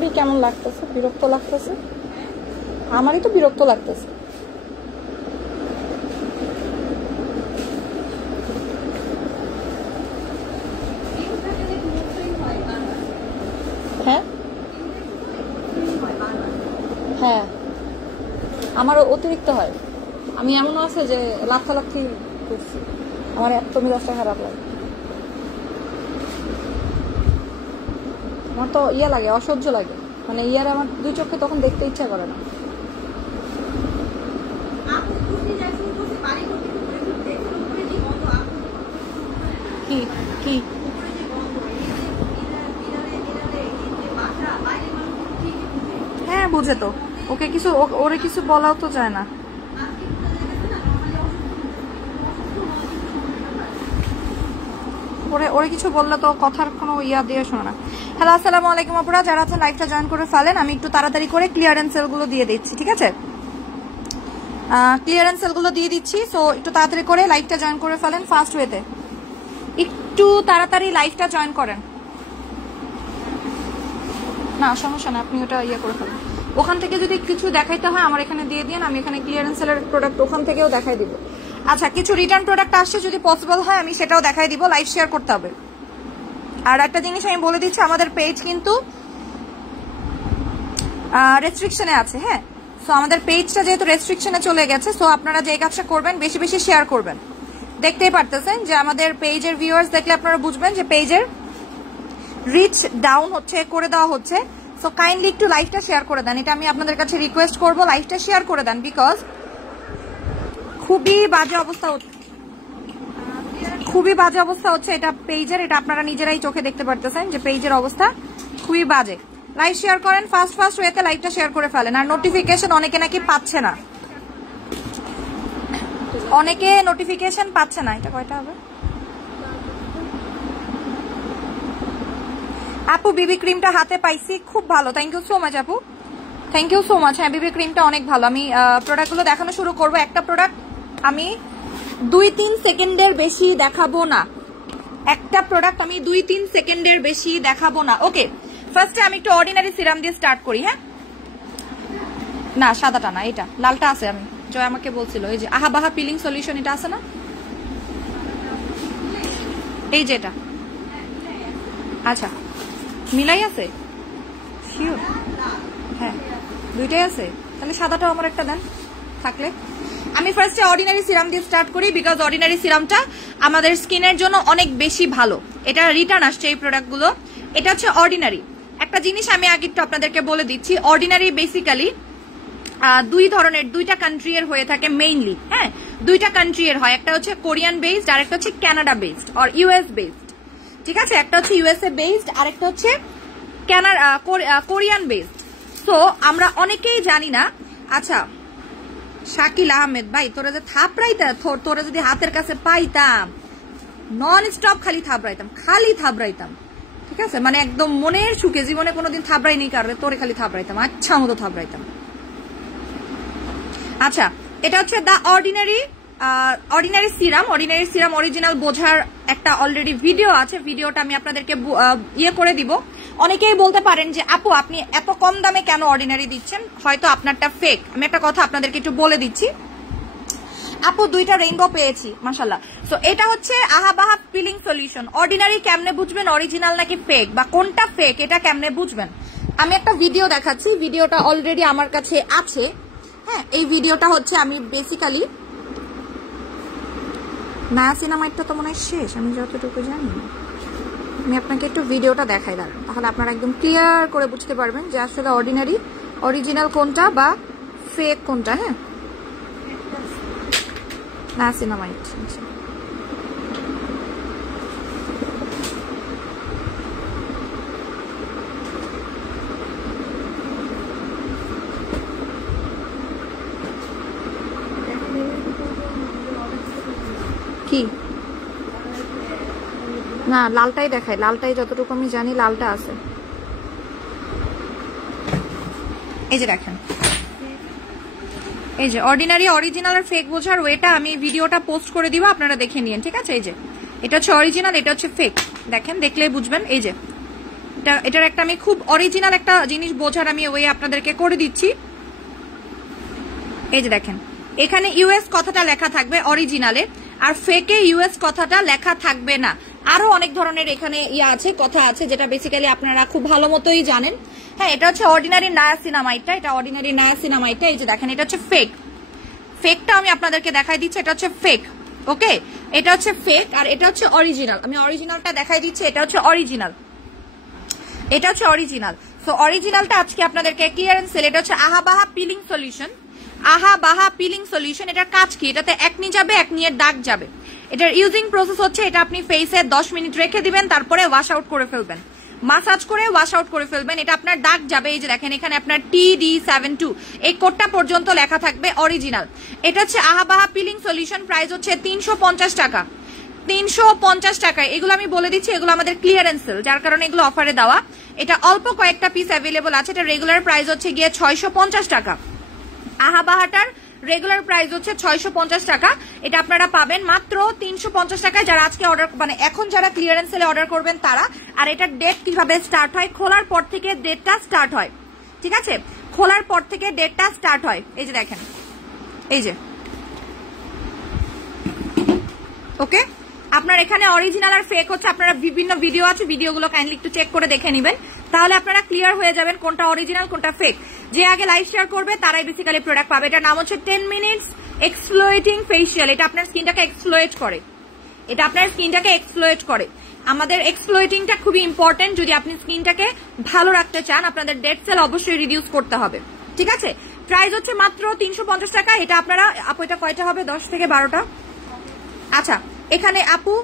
আমারই কেমন লাগতেছে, বিরক্ত লাগতেছে, আমারই তো বিরক্ত লাগতেছে। হ্যাঁ হ্যাঁ, আমার অতিরিক্ত হয়। আমি এমনও আছে যে লাফালাফি করছি, আমার এত মেজাজটা খারাপ লাগে, আমার তো ইয়া লাগে, অসহ্য লাগে, মানে ইয়ার আমার দুই চোখে তখন দেখতে ইচ্ছা করে না। কি কি হ্যাঁ বুঝে তো, ওকে কিছু ওরে কিছু বলাও তো যায় না। ওরে কিছু বললে তো কথার কোনো ইয়া দিয়ে শোনো না। হ্যালো আসসালামু আলাইকুম আপুরা, যারা আছেন লাইভটা জয়েন করে ফেলেন। আমি একটু তাড়াতাড়ি করে ক্লিয়ারেন্স সেলগুলো দিয়ে দিচ্ছি, ঠিক আছে? ক্লিয়ারেন্স সেলগুলো দিয়ে দিচ্ছি, সো একটু তাড়াতাড়ি করে লাইভটা জয়েন করে ফেলেন, ফাস্ট ওয়েতে একটু তাড়াতাড়ি লাইভটা জয়েন করেন। না সমস্যা না, আপনি ওটা ইয়ে করে ফেলেন। ওখান থেকে যদি কিছু দেখাইতে হয় আমার এখানে দিয়ে দিন, আমি এখানে ক্লিয়ারেন্স সেলের প্রোডাক্ট ওখান থেকেও দেখাই দিব। আচ্ছা, কিছু রিটার্ন প্রোডাক্ট আসছে, যদি পসিবল হয় আমি সেটাও দেখাই দিব। লাইভ শেয়ার করতে হবে। আর একটা জিনিস আমি বলে দিচ্ছি, আমাদের পেজ কিন্তু রেস্ট্রিকশনে আছে। হ্যাঁ, সো আমাদের পেজটা যেহেতু রেস্ট্রিকশনে চলে গেছে, সো আপনারা যে কাজটা করবেন বেশি বেশি শেয়ার করবেন। দেখতেই পারতেছেন যে আমাদের পেজের ভিউয়ার্স দেখলে আপনারা বুঝবেন যে পেজের রিচ ডাউন হচ্ছে, করে দেওয়া হচ্ছে। সো কাইন্ডলি একটু লাইভটা শেয়ার করে দেন, এটা আমি আপনাদের কাছে রিকোয়েস্ট করবো। লাইভটা শেয়ার করে দেন, বিকজ খুবই বাজে অবস্থা হচ্ছে, খুবই বাজে অবস্থা হচ্ছে এটা পেজের। এটা আপনারা নিজেরাই চোখে দেখতে পারতেছেন যে পেজের অবস্থা খুবই বাজে। লাইভ শেয়ার করেন, ফাস্ট ফাস্ট ওয়েতে লাইভটা শেয়ার করে ফেলেন। আর নোটিফিকেশন অনেকে নাকি পাচ্ছে না, অনেকে নোটিফিকেশন পাচ্ছে না। এটা কয়টা হবে আপু? বিবি ক্রিমটা হাতে পাইছি, খুব ভালো, থ্যাংক ইউ সো মাচ আপু, থ্যাংক ইউ সো মাচ। হ্যাঁ, বিবি ক্রিমটা অনেক ভালো। আমি প্রোডাক্টগুলো দেখানো শুরু করবো। একটা প্রোডাক্ট আমি 2-3 সেকেন্ডের বেশি দেখাবো না, একটা প্রোডাক্ট আমি 2-3 সেকেন্ডের বেশি দেখাবো না। ওকে, ফার্স্টে আমি একটু অর্ডিনারি সিরাম দিয়ে স্টার্ট করি। হ্যাঁ, না সাদাটা না, এটা লালটা আছে। আমি জয় আমাকে বলছিল এই যে আহা বাহা পিলিং সলিউশন, এটা আছে না, এই যে এটা। আচ্ছা, মিলাই আছে শিওর? হ্যাঁ, দুইটাই আছে, তাহলে সাদাটাও আমার একটা দেন থাকলে। আমি ফার্স্টে অর্ডিনারি সিরাম দিয়ে স্টার্ট করি, বিকজ অর্ডিনারি সিরামটা আমাদের স্কিনের জন্য অনেক বেশি ভালো। এটা রিটার্ন আসছে এই প্রোডাক্টগুলো। এটা হচ্ছে অর্ডিনারি। একটা জিনিস আমি আগে একটু আপনাদেরকে বলে দিচ্ছি, অর্ডিনারি বেসিক্যালি দুই ধরনের, দুইটা কান্ট্রি এর হয়ে থাকে মেইনলি। হ্যাঁ, দুইটা কান্ট্রি এর হয়, একটা হচ্ছে কোরিয়ান বেসড আর একটা হচ্ছে Canada based or US based. ঠিক আছে, একটা হচ্ছে ইউএসএ বেসড আর একটা হচ্ছে কোরিয়ান বেসড। সো আমরা অনেকেই জানি না। আচ্ছা শাকিল আহমেদ ভাই, তোরা যে থাপড়াইতাম, তোরা যদি হাতের কাছে পাইতাম নন স্টপ খালি থাপড়াইতাম, ঠিক আছে? মানে একদম মনের সুখে, জীবনে কোনোদিন থাপড়াই নেই কারণে, তোরে খালি থাপড়াইতাম, আচ্ছা মতো থাপড়াইতাম। আচ্ছা, এটা হচ্ছে the ordinary serum. Ordinary serum original বোঝার একটা অলরেডি ভিডিও আছে, ভিডিওটা আমি আপনাদেরকে ইয়ে করে দিব। অনেকেই বলতে পারেন যে আপু আপনি এত কম দামে কেন অর্ডিনারি দিচ্ছেন, হয়তো আপনারটা ফেক। আমি একটা কথা আপনাদেরকে একটু বলে দিচ্ছি। আপু দুইটা রেইনবো পেয়েছি, মাশাআল্লাহ। তো এটা হচ্ছে আহাবাহা পিলিং সলিউশন। অর্ডিনারি কেমনে বুঝবেন অরিজিনাল নাকি ফেক, বা কোনটা ফেক এটা কেমনে বুঝবেন? আমি একটা ভিডিও দেখাচ্ছি, ভিডিওটা অলরেডি আমার কাছে আছে। হ্যাঁ, এই ভিডিওটা হচ্ছে আমি বেসিক্যালি নায়াসিনামাইডটা তো মনে হয় শেষ, আমি যতটুকু জানি। আমি আপনাকে একটু ভিডিওটা দেখাই দাঁড়ান, তাহলে আপনারা একদম ক্লিয়ার করে বুঝতে পারবেন যে আসলে অরিজিনাল কোনটা বা ফেক কোনটা। হ্যাঁ, নায়াসিনামাইড কি না, লালটাই দেখাই, লালটাই যতটুকু আমি জানি লালটা আছে। এই যে দেখেন, এই যে অর্ডিনারি অরিজিনাল আর ফেক বোঝার ওয়েটা আমি ভিডিওটা পোস্ট করে দিব, আপনারা দেখে নিন। ঠিক আছে, এই যে এটা হচ্ছে অরিজিনাল, এটা হচ্ছে ফেক। দেখেন, দেখলেই বুঝবেন। এই যে এটার একটা আমি খুব অরিজিনাল একটা জিনিস বোঝার আমি ওই আপনাদেরকে করে দিচ্ছি। এই যে দেখেন, এখানে ইউএস কথাটা লেখা থাকবে অরিজিনালে, আর ফেকে ইউএস কথাটা লেখা থাকবে না। আরো অনেক ধরনের এখানে আছে, কথা আছে, যেটা বেসিক্যালি আপনারা খুব ভালো মতোই জানেন। হ্যাঁ, এটা হচ্ছে অর্ডিনারি নায়াসিনামাইডটা, এটা অর্ডিনারি নায়াসিনামাইডটা। এই যে দেখেন, এটা হচ্ছে ফেক। ফেকটা আমি আপনাদেরকে দেখাই দিচ্ছি, এটা হচ্ছে ফেক। ওকে, এটা হচ্ছে ফেক আর এটা হচ্ছে অরিজিনাল। আমি অরিজিনালটা দেখাই দিচ্ছি, এটা হচ্ছে অরিজিনাল, এটা হচ্ছে অরিজিনাল। সো অরিজিনালটা আজকে আপনাদেরকে ক্লিয়ারেন্স সেল। এটা হচ্ছে আহাবাহা পিলিং সলিউশন, আহাবাহা পিলিং সলিউশন। এটার কাজ কি? এটাতে একনি যাবে, একনির দাগ যাবে। এটার ইউজিং প্রসেস হচ্ছে, এটা আপনি ফেসে 10 মিনিট রেখে দিবেন, তারপরে ওয়াশ আউট করে ফেলবেন, মাসাজ করে ওয়াশ আউট করে ফেলবেন। এটা আপনার দাগ যাবে। এই যে দেখেন, এখানে আপনার TD72 এই কোডটা পর্যন্ত লেখা থাকবে, অরিজিনাল। এটা হচ্ছে আহাবাহা পিলিং সলিউশন, প্রাইস হচ্ছে 350 টাকা, 350 টাকা। এগুলো আমি বলে দিচ্ছি, এগুলো আমাদের ক্লিয়ারেন্স সেল, যার কারণে এগুলো অফারে দেওয়া। এটা অল্প কয়েকটা পিস অ্যাভেলেবল আছে। এটা রেগুলার প্রাইস হচ্ছে গিয়ে 650 টাকা। আহাবাহাটার রেগুলার প্রাইস হচ্ছে 650 টাকা। এটা আপনারা পাবেন মাত্র 350 টাকায়, যারা আজকে অর্ডার মানে এখন যারা ক্লিয়ারেন্স সেলে অর্ডার করবেন তারা। আর এটার ডেট কিভাবে স্টার্ট হয়? খোলার পর থেকে ডেটটা স্টার্ট হয়, ঠিক আছে? খোলার পর থেকে ডেটটা স্টার্ট হয়। এই যে দেখেন, এই যে, ওকে। আপনার এখানে অরিজিনাল আর ফেক হচ্ছে, আপনারা বিভিন্ন ভিডিও আছে, ভিডিওগুলো কাইন্ডলি একটু চেক করে দেখে নেবেন, তাহলে আপনারা ক্লিয়ার হয়ে যাবেন কোনটা অরিজিনাল কোনটা ফেক। যে আগে লাইভ শেয়ার করবে তারাই বেসিক্যালি প্রোডাক্ট পাবে। এটার নাম হচ্ছে 10 মিনিটস এক্সফ্লোয়েটিং ফেশিয়াল। এটা আপনার স্কিনটাকে এক্সফ্লোয়েট করে, এটা আপনার স্কিনটাকে এক্সফ্লোয়েট করে। আমাদের এক্সফ্লোয়েটিংটা খুবই ইম্পর্টেন্ট। যদি আপনি স্কিনটাকে ভালো রাখতে চান, আপনাদের ডেড সেল অবশ্যই রিডিউস করতে হবে, ঠিক আছে? প্রাইস হচ্ছে মাত্র 350 টাকা। এটা আপনারা, আপু এটা কয়টা হবে? 10 থেকে 12টা। আচ্ছা, এখানে আপু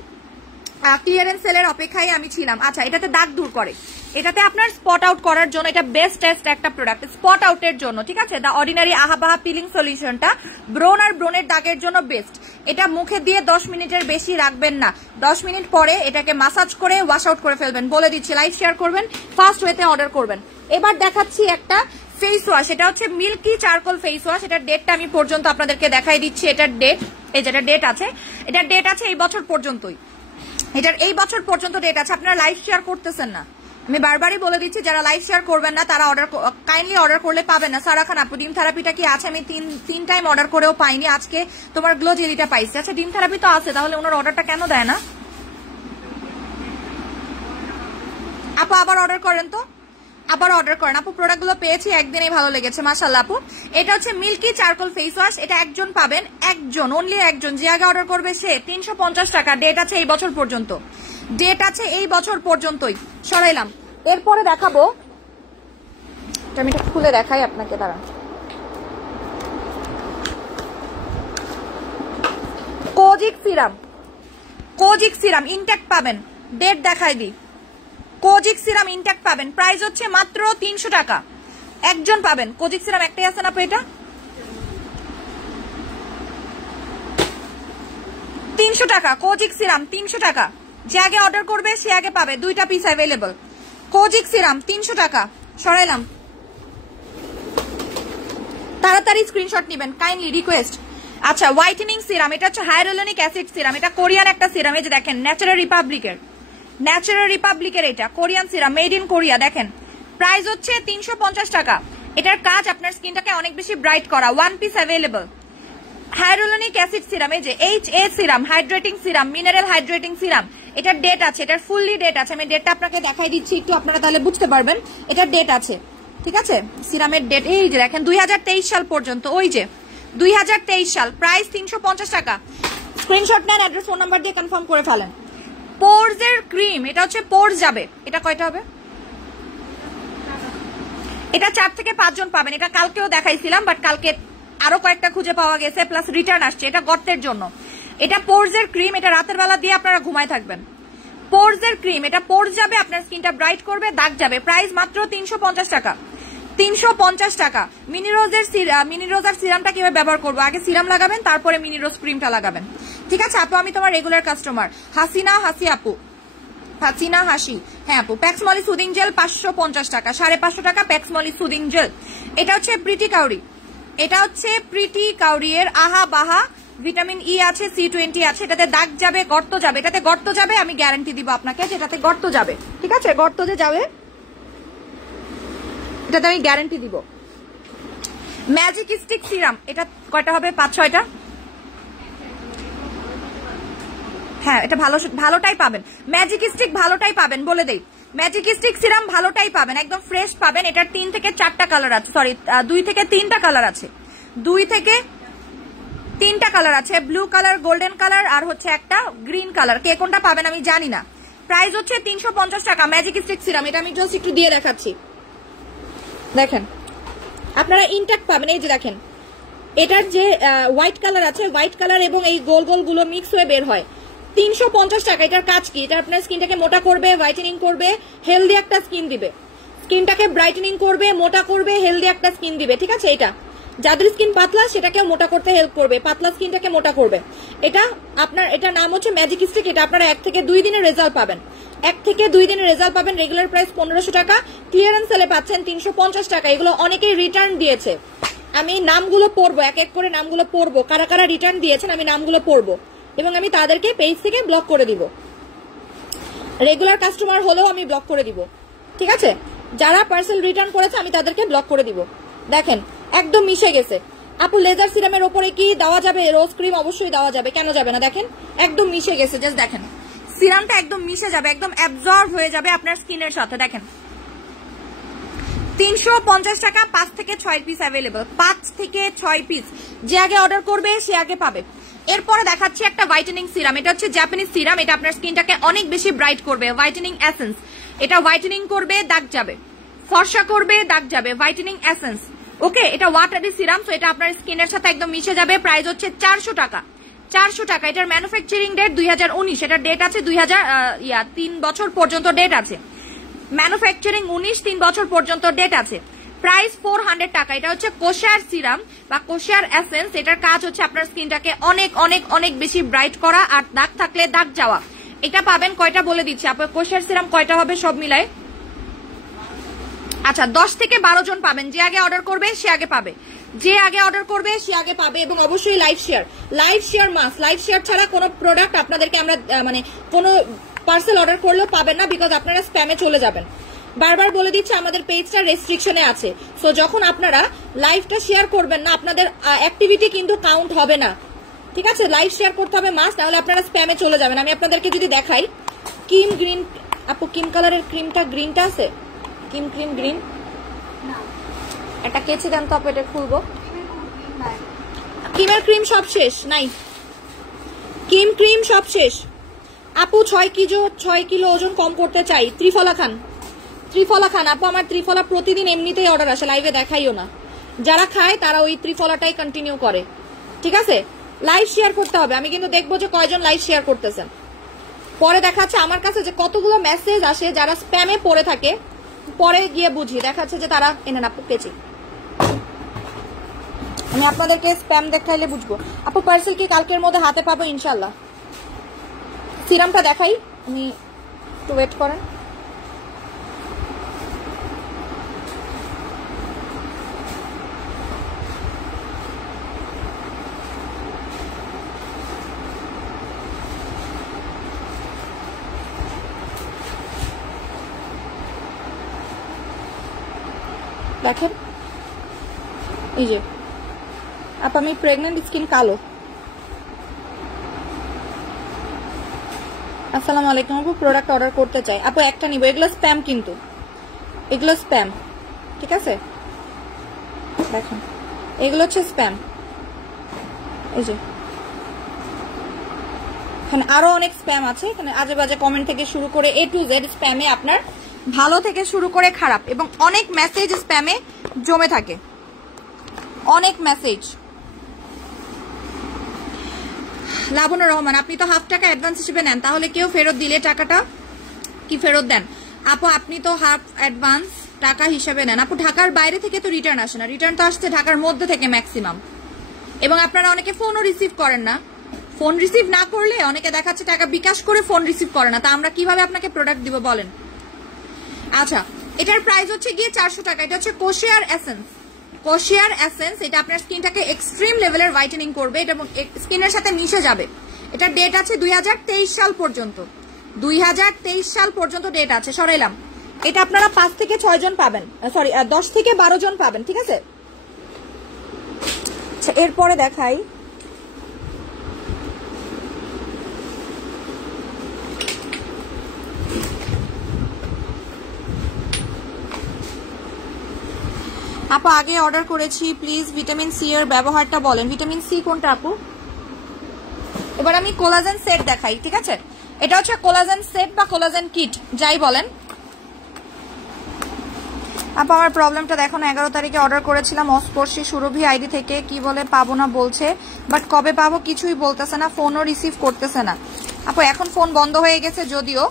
ক্লিয়ারেন্স সেলের অপেক্ষায় আমি ছিলাম। আচ্ছা, এটাতে দাগ দূর করে, এটাতে আপনার স্পট আউট করার জন্য এটা বেস্ট একটা প্রোডাক্ট স্পট আউটের জন্য, ঠিক আছে? দা অর্ডিনারি আহাবাহা পিলিং সলিউশনটা ব্রোন আর ব্রোনের দাগের জন্য বেস্ট। এটা মুখে দিয়ে 10 মিনিটের বেশি রাখবেন না, 10 মিনিট পরে এটাকে মাসাজ করে ওয়াশ আউট করে ফেলবেন। বলে দিচ্ছি, লাইভ শেয়ার করবেন, ফার্স্ট ওয়েতে অর্ডার করবেন। এবার দেখাচ্ছি একটা ফেস ওয়াশ, এটা হচ্ছে মিল্কি চারকোল ফেস ওয়াশ। এটার ডেটটা আমি পর্যন্ত আপনাদেরকে দেখাই দিচ্ছি। এটার ডেট, এই যেটা ডেট আছে, এটার ডেট আছে এই বছর পর্যন্তই, এটার এই বছর পর্যন্ত ডেট আছে। আপনারা লাইভ শেয়ার করতেছেন না, আমি বারবারই বলে দিচ্ছি, যারা লাইভ শেয়ার করবেন না তারা কাইন্ডলি অর্ডার করলে পাবেন না। সারা খান আপু, ডিম থেরাপিটা কি আছে? আমি তিন টাইম অর্ডার করেও পাইনি, আজকে তোমার গ্লো জেলিটা পাইছি। আচ্ছা, ডিম থেরাপি তো আছে, তাহলে ওনার অর্ডারটা কেন দেয় না? আপু আবার অর্ডার করেন তো, আবার অর্ডার করেন আপু। প্রোডাক্টগুলো পেয়েছি, একদিনেই ভালো লেগেছে, মাশাআল্লাহ আপু। এটা হচ্ছে মিল্কি চারকোল ফেস ওয়াশ, এটা একজন পাবেন, একজন, অনলি একজন। যে আগে অর্ডার করবে সে 350 টাকা। ডেট আছে এই বছর পর্যন্ত, ডেট আছে এই বছর পর্যন্তই। সরাইলাম। এরপরে দেখাবো, আমি এটা খুলে দেখাই আপনাকে, দাঁড়ান। Kojic serum, kojic serum intact পাবেন, ডেট দেখাই দিই। কোজিক সিরাম ইনট্যাক্ট পাবেন, প্রাইস হচ্ছে মাত্র 300 টাকা। একজন পাবেন। কোজিক সিরাম একটাই আছে না আপু? এটা 300 টাকা, কোজিক সিরাম 300 টাকা। যে আগে অর্ডার করবে সে আগে পাবে, 2টা পিস অ্যাভেলেবল। কোজিক সিরাম 300 টাকা। সরাইলাম, তাড়াতাড়ি স্ক্রিনশট নেবেন, কাইন্ডলি রিকোয়েস্ট। আচ্ছা, হোয়াইটেনিং সিরাম, এটা হচ্ছে হায়ালুরোনিক অ্যাসিড সিরাম, এটা কোরিয়ান একটা সিরাম। এই যে দেখেন, ন্যাচারাল রিপাবলিকের, এটা Korean serum, made in Korea. দেখেন, প্রাইস হচ্ছে 350 টাকা। এটার কাজ আপনার স্কিনটাকে অনেক বেশি ব্রাইট করা, 1 piece available. Hyaluronic acid serum, এই যে HA serum, hydrating serum, mineral hydrating serum. এটার ডেট আছে, এটার ফুললি ডেট আছে। আমি ডেটটা আপনাকে দেখাই দিচ্ছি একটু, আপনারা তাহলে বুঝতে পারবেন। এটার ডেট আছে, ঠিক আছে? সিরামের ডেট এই যে দেখেন, 2023 সাল পর্যন্ত। ওই যে 2023 সাল, প্রাইস 350 টাকা। স্ক্রিনশট নেন, অ্যাড্রেস, ফোন নাম্বার দিয়ে কনফার্ম করে ফেলেন। পোরসের ক্রিম, এটা হচ্ছে পোরস যাবে। এটা কয়টা হবে? এটা 4 থেকে 5 জন পাবেন। এটা কালকেও দেখাইছিলাম, বাট কালকে আরো কয়েকটা খুঁজে পাওয়া গেছে, প্লাস রিটার্ন আসছে। এটা গর্তের জন্য। এটা পোরসের ক্রিম, এটা রাতের বেলা দিয়ে আপনারা ঘুমায় থাকবেন। পোরসের ক্রিম, এটা পোরস যাবে, আপনার স্কিনটা ব্রাইট করবে, দাগ যাবে। প্রাইস মাত্র 350 টাকা, 350 টাকা। মিনি রোজার সিরামটা কিভাবে ব্যবহার করবো? আগে সিরাম লাগাবেন, তারপরে মিনি রোজ ক্রিমটা লাগাবেন, ঠিক আছে আপু? আমি তোমার রেগুলার কাস্টমার। হাসিনা হাসি আপু, হাসিনা হাসি, হ্যাঁ আপু। প্যাক্সমলি সুদিং জেল 550 টাকা, 550 টাকা প্যাক্সমলি সুদিং জেল। এটা হচ্ছে প্রিটি কাউরি, এটা হচ্ছে প্রিটি কাউরি এর আহা বাহা ভিটামিন ই আছে, C20 আছে। এটাতে দাগ যাবে, গর্ত যাবে, এটাতে গর্ত যাবে, আমি গ্যারান্টি দিব আপনাকে যে এটাতে গর্ত যাবে, ঠিক আছে? গর্ত যে যাবে এটাতে আমি গ্যারান্টি দিব। ম্যাজিক স্টিক সিরাম, এটা কয়টা হবে? 5-6টা। হ্যাঁ, এটা ভালোটাই পাবেন। ম্যাজিক স্টিক ভালোটাই পাবেন, বলে দেই। ম্যাজিক স্টিক সিরাম ভালোটাই পাবেন, একদম ফ্রেশ পাবেন। এটার 3 থেকে 4টা কালার আছে, সরি 2 থেকে 3টা কালার আছে, 2 থেকে 3টা কালার আছে, ব্লু কালার, গোল্ডেন কালার আর হচ্ছে একটা গ্রিন কালার। কে কোনটা পাবেন আমি জানি না। প্রাইস হচ্ছে 350 টাকা ম্যাজিক স্টিক সিরাম। এটা আমি জাস্ট একটু দিয়ে দেখাচ্ছি, দেখেন আপনারা ইনট্যাক্ট পাবেন। এই যে দেখেন, এটার যে হোয়াইট কালার আছে, হোয়াইট কালার এবং এই গোল গোল গুলো মিক্স হয়ে বের হয়। 350 টাকা। এটার কাজ কি? এটা আপনার স্কিনটাকে মোটা করবে, হোয়াইটেনিং করবে, হেলদি একটা স্কিন দিবে, স্কিনটাকে ব্রাইটেনিং করবে, মোটা করবে, হেলদি একটা স্কিন দিবে। ঠিক আছে, এটা যাদের স্কিন পাতলা সেটাকে মোটা করতে হেল্প করবে, পাতলা স্কিনটাকে মোটা করবে। এটা আপনার, এটার নাম হচ্ছে ম্যাজিক স্টিক। এটা আপনারা 1 থেকে 2 দিনের রেজাল্ট পাবেন, 1 থেকে 2 দিনের রেজাল্ট পাবেন। রেগুলার প্রাইস 1500 টাকা, ক্লিয়ারেন্স সেলে পাচ্ছেন 350 টাকা। এগুলো অনেকেই রিটার্ন দিয়েছে, আমি নামগুলো পড়বো, এক এক করে নামগুলো পড়বো, কারা কারা রিটার্ন দিয়েছেন আমি নামগুলো পড়বো এবং আমি তাদেরকে পেজ থেকে ব্লক করে দিব। রেগুলার কাস্টমার হলেও আমি ব্লক করে দিব। ঠিক আছে, যারা পার্সেল রিটার্ন করেছে আমি তাদেরকে ব্লক করে দিব। দেখেন একদম মিশে গেছে। আপু লেজার সিরামের উপরে কি দেওয়া যাবে? রোজ ক্রিম অবশ্যই দেওয়া যাবে, কেন যাবে না? দেখেন একদম মিশে গেছে, জাস্ট দেখেন সিরামটা একদম মিশে যাবে, একদম অ্যাবজর্ব হয়ে যাবে আপনার স্কিনের সাথে। দেখেন 350 টাকা, 5 থেকে 6 পিস অ্যাভেলেবল, 5 থেকে 6 পিস। যে আগে অর্ডার করবে সে আগে পাবে। এরপরে দেখাচ্ছি একটা হোয়াইটেনিং সিরাম। এটা হচ্ছে জাপানিজ সিরাম, এটা আপনার স্কিনটাকে অনেক বেশি ব্রাইট করবে। হোয়াইটেনিং এসেন্স, এটা হোয়াইটেনিং করবে, দাগ যাবে, ফর্সা করবে, দাগ যাবে। হোয়াইটেনিং এসেন্স, ওকে। এটা ওয়াটারি সিরাম, তো এটা আপনার স্কিনের সাথে একদম মিশে যাবে। প্রাইস হচ্ছে 400 টাকা, 400 টাকা। এটার ম্যানুফ্যাকচারিং ডেট 2019, এটার ডেট আছে 3 বছর পর্যন্ত ডেট আছে। ম্যানুফ্যাকচারিং 19, 3 বছর পর্যন্ত ডেট আছে। প্রাইস 400 টাকা। এটা হচ্ছে কোশিয়ার সিরাম বা কোশিয়ার এসেন্স। এটার কাজ হচ্ছে আপনার স্কিনটাকে অনেক অনেক অনেক বেশি ব্রাইট করা আর দাগ থাকলে দাগ যাওয়া। এটা পাবেন কয়টা বলে দিচ্ছি আপনার কোশিয়ার সিরাম কয়টা হবে সব মিলায়। আচ্ছা 10 থেকে 12 জন পাবেন। যে আগে অর্ডার করবে সে আগে পাবে, যে আগে অর্ডার করবে সে আগে পাবে। এবং অবশ্যই live share must. Live share ছাড়া কোনো প্রোডাক্ট আপনাদেরকে আমরা মানে কোনো পার্সেল অর্ডার করলেও পাবেন না, বিকজ আপনারা স্প্যামে চলে যাবেন। বারবার বলে দিচ্ছে আমাদের পেজটা রেস্ট্রিকশনে আছে, সো যখন আপনারা লাইভটা শেয়ার করবেন না আপনাদের অ্যাক্টিভিটি কিন্তু কাউন্ট হবে না। ঠিক আছে, লাইভ শেয়ার করতে হবে মাস্ট, তাহলে আপনারা স্প্যামে চলে যাবেন। আমি আপনাদেরকে যদি দেখাই ক্রিম গ্রিন, আপু ক্রিম কালারের ক্রিমটা গ্রিনটা আছে, ক্রিম গ্রিন একটা কেচি দেন তো আপু, এটা খুলবো। ক্রিমের ক্রিম সব শেষ নাই, ক্রিম সব শেষ। আপু 6 কিলো ওজন কম করতে চাই, ত্রিফলা খান আপু। আমার ত্রিফলা প্রতিদিন এমনিতেই অর্ডার আসে, লাইভে দেখাইও না। যারা খায় তারা ওই ত্রিফলাটাই কন্টিনিউ করে। ঠিক আছে, লাইভ শেয়ার করতে হবে। আমি কিন্তু দেখবো যে কয়জন লাইভ শেয়ার করতেছেন। পরে দেখাচ্ছে আমার কাছে যে কতগুলো মেসেজ আসে যারা স্প্যামে পড়ে থাকে, পরে গিয়ে বুঝি দেখাচ্ছে যে তারা এনে না পেয়েছি। আমি আপনাদেরকে স্প্যাম দেখাইলে বুঝবো। আপু পার্সেল কি কালকের মধ্যে হাতে পাবো ইনশাল্লাহ। সিরামটা দেখাই, আমি একটু ওয়েট করেন। দেখেন এই যে আপু, আমি প্রেগনেন্ট, স্কিন কালো। আসসালামু আলাইকুম আপু, প্রোডাক্ট অর্ডার করতে চাই। আপু একটা নিব, এগুলো স্প্যাম, কিন্তু এগুলো স্প্যাম। ঠিক আছে, দেখেন এগুলো হচ্ছে স্প্যাম। এই যে এখানে আরো অনেক স্প্যাম আছে, এখানে আজে বাজে কমেন্ট থেকে শুরু করে A to Z স্প্যামে আপনার ভালো থেকে শুরু করে খারাপ, এবং অনেক মেসেজ স্প্যামে জমে থাকে, অনেক মেসেজ। লাবণ্য রহমান, আপনি তো হাফ টাকা অ্যাডভান্স হিসেবে নেন, তাহলে কেউ ফেরত দিলে টাকাটা কি ফেরত দেন? আপু আপনি তো হাফ অ্যাডভান্স টাকা হিসেবে নেন। আপু ঢাকার বাইরে থেকে তো রিটার্ন আসে না, রিটার্ন তো আসছে ঢাকার মধ্যে থেকে ম্যাক্সিমাম। এবং আপনারা অনেকে ফোনও রিসিভ করেন না, ফোন রিসিভ না করলে অনেকে দেখাচ্ছে টাকা বিকাশ করে ফোন রিসিভ করে না, তা আমরা কিভাবে আপনাকে প্রোডাক্ট দিব বলেন? আচ্ছা, এটার প্রাইস হচ্ছে গিয়ে 400 টাকা। এটা হচ্ছে কোশিয়ার এসেন্স। এটা আপনার স্কিনটাকে এক্সট্রিম লেভেলের হোয়াইটেনিং করবে, এটা স্কিনের সাথে মিশে যাবে। এটার ডেট আছে 2023 সাল পর্যন্ত, 2023 সাল পর্যন্ত ডেট আছে। সরাইলাম, এটা আপনারা 5 থেকে 6 জন পাবেন, সরি 10 থেকে 12 জন পাবেন, ঠিক আছে। আচ্ছা এরপরে দেখাই, আপু আগে অর্ডার করেছি, প্লিজ ভিটামিন সি এর ব্যবহারটা বলেন। ভিটামিন সি কোনটা আপু? এবার আমি কোলাজেন সেট দেখাই, ঠিক আছে। এটা হচ্ছে কোলাজেন সেট বা কোলাজেন কিট, যাই বলেন। আপু আমার প্রবলেমটা দেখো না, 11 তারিখে অর্ডার করেছিলাম অস্পর্শী সুরভি আইডি থেকে, কি বলে পাবো না বলছে, বাট কবে পাবো কিছুই বলতেছে না, ফোনও রিসিভ করতেছে না। আপু এখন ফোন বন্ধ হয়ে গেছে যদিও,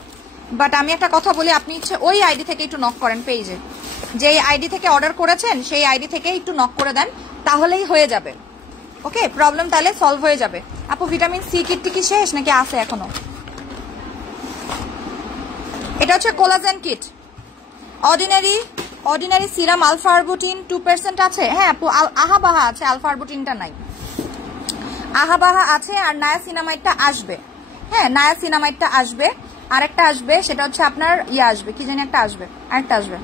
বাট আমি একটা কথা বলি, আপনি ইচ্ছে ওই আইডি থেকে একটু নক করেন, পেজে যে আইডি থেকে অর্ডার করেছেন সেই আইডি থেকে একটু নক করে দেন, তাহলেই হয়ে যাবে। ওকে, প্রবলেম তাহলে সলভ হয়ে যাবে। আপু ভিটামিন সি কিটটি কি শেষ নাকি আছে এখনো? এটা হচ্ছে collagen kit, ordinary serum alpha arbutin 2% আছে। হ্যাঁ আপু আহাবাহা আছে, আলফা আরবুটিনটা নাই। আহাবাহা আছে আর নায়াসিনামাইডটা আসবে। হ্যাঁ নায়াসিনামাইডটা আসবে, আরেকটা আসবে, সেটা হচ্ছে আপনার ইয়ে আসবে, কি জানি একটা আসবে, আরেকটা আসবে।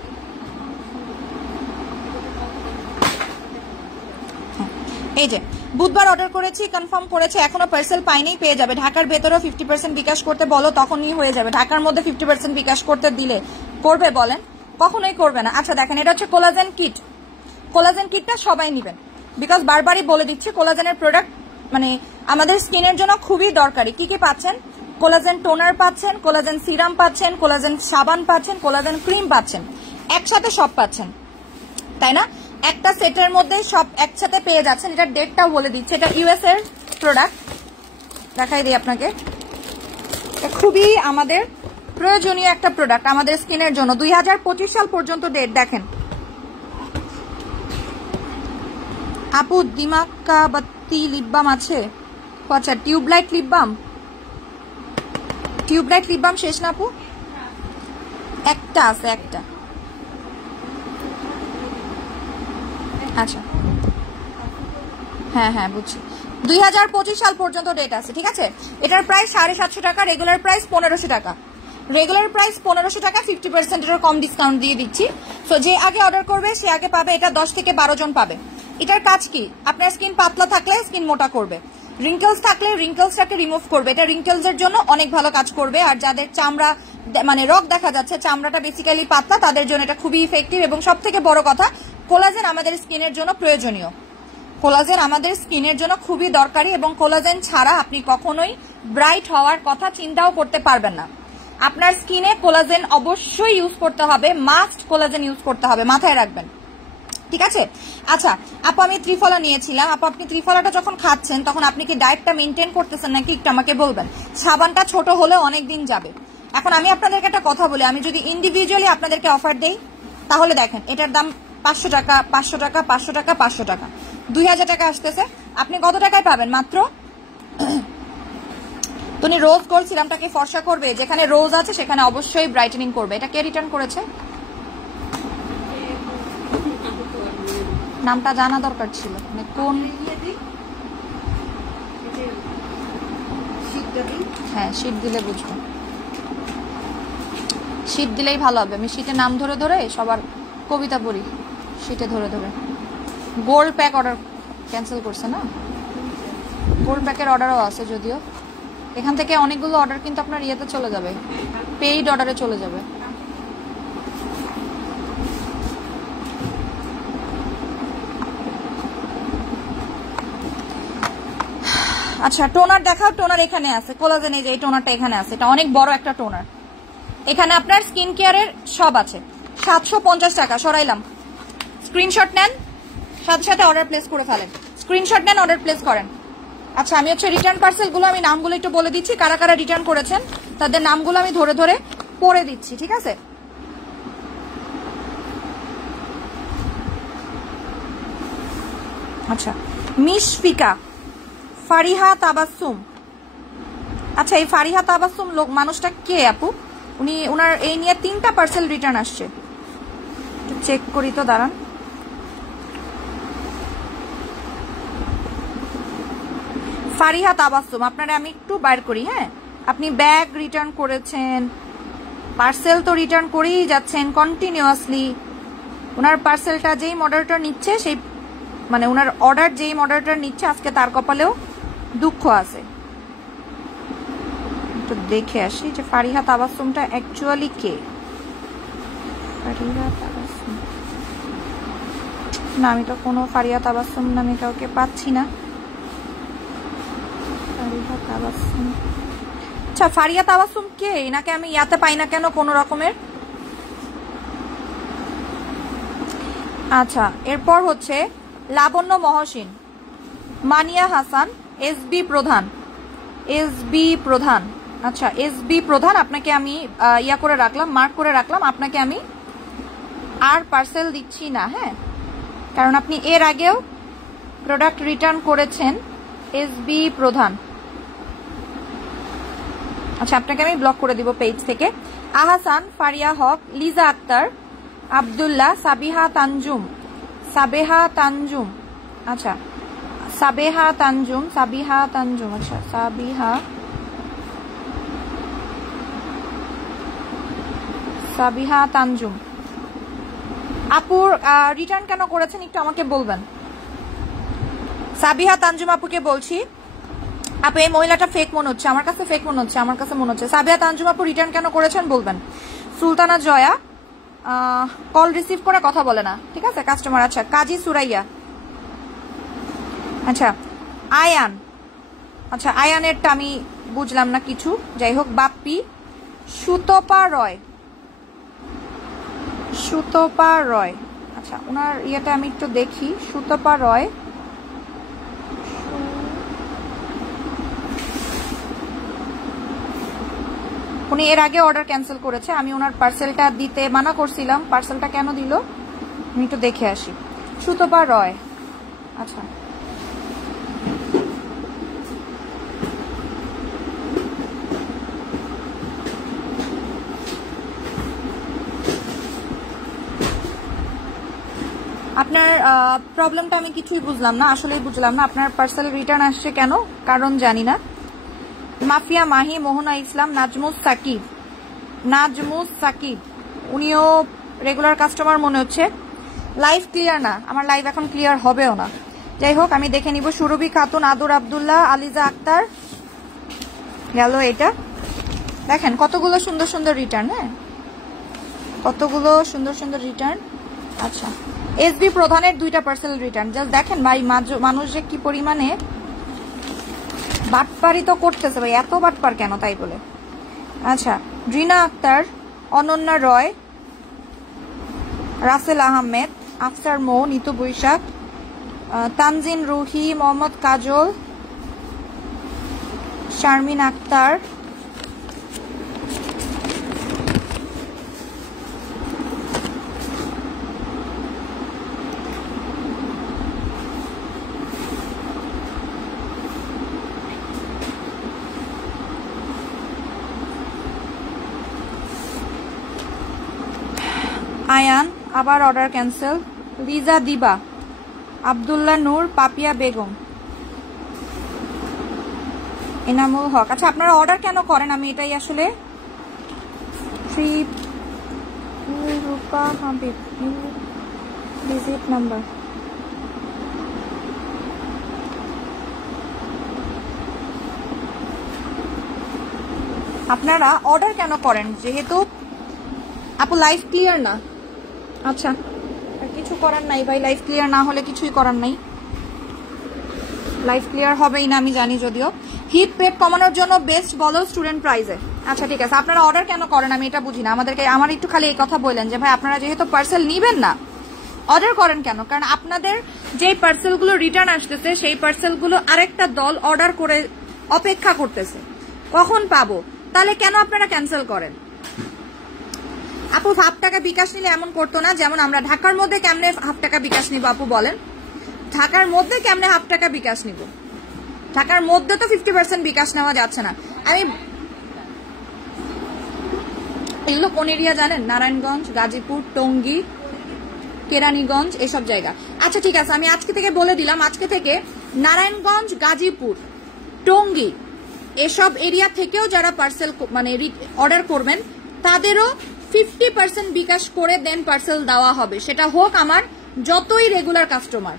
এই যে বুধবার অর্ডার করেছি, কনফার্ম করেছে, এখনো পার্সেল পাইনি, পেয়ে যাবে। ঢাকার ভেতরেও 50% বিকাশ করতে বলো, তখনই হয়ে যাবে। ঢাকার মধ্যে 50% বিকাশ করতে দিলে করবে বলেন? কখনোই করবে না। আচ্ছা দেখেন, এটা হচ্ছে কোলাজেন কিট। কোলাজেন কিটটা সবাই নেবেন, বিকজ বারবারই বলে দিচ্ছি কোলাজেনের প্রোডাক্ট মানে আমাদের স্কিনের জন্য খুবই দরকারি। কি কি পাচ্ছেন? কোলাজেন টোনার পাচ্ছেন, কোলাজেন সিরাম পাচ্ছেন, কোলাজেন সাবান পাচ্ছেন, কোলাজেন ক্রিম পাচ্ছেন, একসাথে সব পাচ্ছেন, তাই না? একটা সেটের মধ্যে সব একসাথে পেয়ে যাচ্ছেন। এটার ডেটটাও বলে দিচ্ছে, এটা ইউএস এর প্রোডাক্ট, দেখাই দিই আপনাকে। খুবই আমাদের প্রয়োজনীয় একটা প্রোডাক্ট আমাদের স্কিনের জন্য। 2025 সাল পর্যন্ত ডেট দেখেন। আপু দিমাক্কা বাত্তি লিপ বাম আছে? আচ্ছা tubelight lip balm, tubelight lip balm শেষ না আপু? একটা আছে, একটা। আচ্ছা হ্যাঁ হ্যাঁ বুঝছি, 2025 সাল পর্যন্ত ডেট আছে, ঠিক আছে। এটার প্রাইস 750 টাকা, রেগুলার প্রাইস 1500 টাকা। রেগুলার প্রাইস 1500 টাকা, 50% এর কম ডিসকাউন্ট দিয়ে দিচ্ছি। সো যে আগে অর্ডার করবে সে আগে পাবে। এটা 10 থেকে 12 জন পাবে। এটার কাজ কি? আপনার স্কিন পাতলা থাকলে স্কিন মোটা করবে, রিঙ্কেলস থাকলে রিঙ্কেলসটাকে রিমুভ করবে। এটা রিঙ্কেলস এর জন্য অনেক ভালো কাজ করবে। আর যাদের চামড়া মানে রগ দেখা যাচ্ছে, চামড়াটা বেসিক্যালি পাতলা, তাদের জন্য এটা খুবই ইফেক্টিভ। এবং সব থেকে বড় কথা, কোলাজেন আমাদের স্কিনের জন্য প্রয়োজনীয়। কোলাজেন আমাদের স্কিনের জন্য খুবই দরকারি, এবং কোলাজেন ছাড়া আপনি কখনোই ব্রাইট হওয়ার কথা চিন্তাও করতে পারবেন না। আপনার স্কিনে কোলাজেন অবশ্যই ইউজ করতে হবে, মাস্ট কোলাজেন ইউজ করতে হবে, মাথায় রাখবেন, ঠিক আছে। আচ্ছা আপু আমি ত্রিফলা নিয়েছিলাম। আপু আপনি ত্রিফলাটা যখন খাচ্ছেন তখন আপনি কি ডায়েটটা মেনটেন করতেছেন নাকি একটু আমাকে বলবেন। সাবানটা ছোট হলে অনেক দিন যাবে। এখন আমি আপনাদেরকে একটা কথা বলি, আমি যদি ইন্ডিভিজুয়ালি আপনাদেরকে অফার দেই, তাহলে দেখেন এটার দাম 500 টাকা, 500 টাকা, 500 টাকা, 500 টাকা, 2000 টাকা আসতেছে। আপনি কত টাকায় পাবেন? মাত্র তুমি রোজ গোল্ড সিরামটাকে ফর্সা করবে, যেখানে রোজ আছে সেখানে অবশ্যই ব্রাইটেনিং করবে। এটা কে রিটার্ন করেছে? নামটা জানা দরকার ছিল, মানে কোন। হ্যাঁ শীট দিলে বুঝবো, শীট দিলেই ভালো হবে। আমি শীটে নাম ধরে ধরে সবার কবিতা পড়ি, শীটে ধরে ধরে। গোল্ড প্যাক অর্ডার ক্যান্সেল করছে না, গোল্ড প্যাকের অর্ডারও আছে যদিও। এখান থেকে অনেকগুলো অর্ডার কিন্তু আপনার ইয়েতে চলে যাবে, পেইড অর্ডারে চলে যাবে। আচ্ছা টোনার দেখাও। টোনার এখানে আছে, কোলাজেন এই যে এই টোনারটা এখানে আছে, এটা অনেক বড় একটা টোনার। এখানে আপনার স্কিন কেয়ারের সব আছে। 750 টাকা সরাইলাম। স্ক্রিনশট নেন, সাথে সাথে অর্ডার প্লেস করে ফেলেন। স্ক্রিনশট নেন, অর্ডার প্লেস করেন। আচ্ছা আমি হচ্ছে রিটার্ন পার্সেলগুলো আমি নামগুলো একটু বলে দিচ্ছি, কারা কারা রিটার্ন করেছেন তাদের নামগুলো আমি ধরে ধরে পড়ে দিচ্ছি, ঠিক আছে। আচ্ছা মিশফিকা, ফারিহা তাবাসসুম। আচ্ছা এই ফারিহা তাবাসসুম লোক মানুষটা কে আপু? উনি ওনার এই নিয়ে 3টা পার্সেল রিটার্ন আসছে, একটু চেক করি তো, দাঁড়ান। ফারিহা তাবাসসুম, আপনারা আমি একটু বাইর করি। হ্যাঁ আপনি ব্যাগ রিটার্ন করেছেন, পার্সেল তো রিটার্ন করেই যাচ্ছেন কন্টিনিউয়াসলি। ওনার পার্সেলটা যেই মডারেটর নিচ্ছে সেই মানে ওনার অর্ডার যেই মডারেটর নিচ্ছে আজকে তার কপালেও দুঃখ আছে। একটু দেখে আসি যে ফারিহা তাবাসসুমটা অ্যাকচুয়ালি কে। ফারিহা তাবাসসুম না, আমি তো কোনো ফারিহা তাবাসসুম নামে কাউকে পাচ্ছি না। ফারিহা তাবাসসুম, আচ্ছা ফারিহা তাবাসসুম কে? এনাকে আমি ইয়াতে পাই না কেন কোনো রকমের। আচ্ছা এরপর হচ্ছে লাবণ্য মহসিন, মানিয়া হাসান, এসবি প্রধান, এসবি প্রধান। আচ্ছা এসবি প্রধান, আপনাকে আমি ইয়া করে রাখলাম, মার্ক করে রাখলাম। আপনাকে আমি আর পার্সেল দিচ্ছি না, হ্যাঁ, কারণ আপনি এর আগেও প্রোডাক্ট রিটার্ন করেছেন। এসবি প্রধান, আচ্ছা আপনাকে আমি ব্লক করে দিব পেজ থেকে। আহসান, ফারিয়া হক, লিজা আক্তার, আব্দুল্লাহ, সাবিহা তানজুম, সাবেহা তানজুম, আচ্ছা সাবেহা তানজুম, সাবিহা তানজুম, আচ্ছা সাবিহা, সাবিহা তানজুম। আপুর রিটার্ন কেন করেছেন একটু আমাকে বলবেন। সাবিহা তানজুম আপুকে বলছি, আপু এই মহিলাটা ফেক মনে হচ্ছে, আমার কাছে ফেক মনে হচ্ছে, আমার কাছে মনে হচ্ছে। সাবিহা তানজুম আপু রিটার্ন কেন করেছেন বলবেন। সুলতানা জয়া, কল রিসিভ করে কথা বলে না, ঠিক আছে কাস্টমার। আচ্ছা কাজী সুরাইয়া, আচ্ছা আয়ান, আচ্ছা আয়ানেরটা আমি বুঝলাম না কিছু, যাই হোক। বাপ্পি, সুতপা রয়, সুতপা রয়, আচ্ছা ওনার ইয়েটা আমি একটু দেখি। সুতপা রয়, উনি এর আগে অর্ডার ক্যান্সেল করেছে, আমি ওনার পার্সেলটা দিতে মানা করছিলাম, পার্সেলটা কেন দিল আমি একটু দেখে আসি। সুতপা রয়, আচ্ছা আপনার প্রবলেমটা আমি কিছুই বুঝলাম না, আসলেই বুঝলাম না। আপনার পার্সেল রিটার্ন আসছে কেন, কারণ জানি না। মাফিয়া মাহি, মোহনা ইসলাম, নাজমুস সাকিব, নাজমুস সাকিব উনিও রেগুলার কাস্টমার মনে হচ্ছে। লাইভ ক্লিয়ার না, আমার লাইভ এখন ক্লিয়ার হবেও না, যাই হোক আমি দেখে নিব। সুরভি খাতুন, আদর আব্দুল্লাহ, আলিজা আক্তার, গেল এটা। দেখেন কতগুলো সুন্দর সুন্দর রিটার্ন, হ্যাঁ কতগুলো সুন্দর সুন্দর রিটার্ন। আচ্ছা এসবি প্রধানের 2টা পার্সেল রিটার্ন, জাস্ট দেখেন ভাই মানুষ যে কি পরিমাণে বাটপারি তো করতেছে ভাই, এত বাটপার কেন তাই বলে। আচ্ছা রিনা আক্তার, অনন্যা রয়, রাসেল আহমেদ, আফসার মৌ, নিতু বৈশাখ, তানজিন রুহি, মোহাম্মদ কাজল, শারমিন আক্তার, আয়ান, আবার অর্ডার ক্যান্সেল। লিজা দিবা, আব্দুল্লাহ নূর, পাপিয়া বেগম, এনামুল হক। আচ্ছা আপনারা অর্ডার কেন করেন আমি এটাই আসলে। রূপা হাবিব, ভিজিট নাম্বার, আপনারা অর্ডার কেন করেন যেহেতু আপু লাইভ ক্লিয়ার না। আচ্ছা আর কিছু করার নাই ভাই, লাইভ ক্লিয়ার না হলে কিছুই করার নাই, লাইভ ক্লিয়ার হবেই না আমি জানি। যদিও হিট পেট কমানোর জন্য বেস্ট বলো স্টুডেন্ট প্রাইজে। আচ্ছা ঠিক আছে, আপনারা অর্ডার কেন করেন আমি এটা বুঝি না। আমার একটু খালি এই কথা বললেন যে ভাই আপনারা যেহেতু পার্সেল নিবেন না অর্ডার করেন কেন, কারণ আপনাদের যে পার্সেলগুলো রিটার্ন আসতেছে সেই পার্সেলগুলো আরেকটা দল অর্ডার করে অপেক্ষা করতেছে কখন পাবো, তাহলে কেন আপনারা ক্যান্সেল করেন। আপু হাফ টাকা বিকাশ নিলে এমন করতো না, যেমন আমরা ঢাকার মধ্যে কেমনে হাফ টাকা বিকাশ নিব আপু বলেন, ঢাকার মধ্যে কেমনে হাফ টাকা বিকাশ নিব, ঢাকার মধ্যে তো 50% বিকাশ নেওয়া যাচ্ছে না। আমি এগুলো কোন এরিয়া জানেন, নারায়ণগঞ্জ, গাজীপুর, টঙ্গী, কেরানীগঞ্জ এসব জায়গা। আচ্ছা ঠিক আছে আমি আজকে থেকে বলে দিলাম, আজকে থেকে নারায়ণগঞ্জ, গাজীপুর, টঙ্গী এসব এরিয়া থেকেও যারা পার্সেল মানে অর্ডার করবেন তাদেরও 50% বিকাশ করে দেন পার্সেল দেওয়া হবে, সেটা হোক আমার যতই রেগুলার কাস্টমার।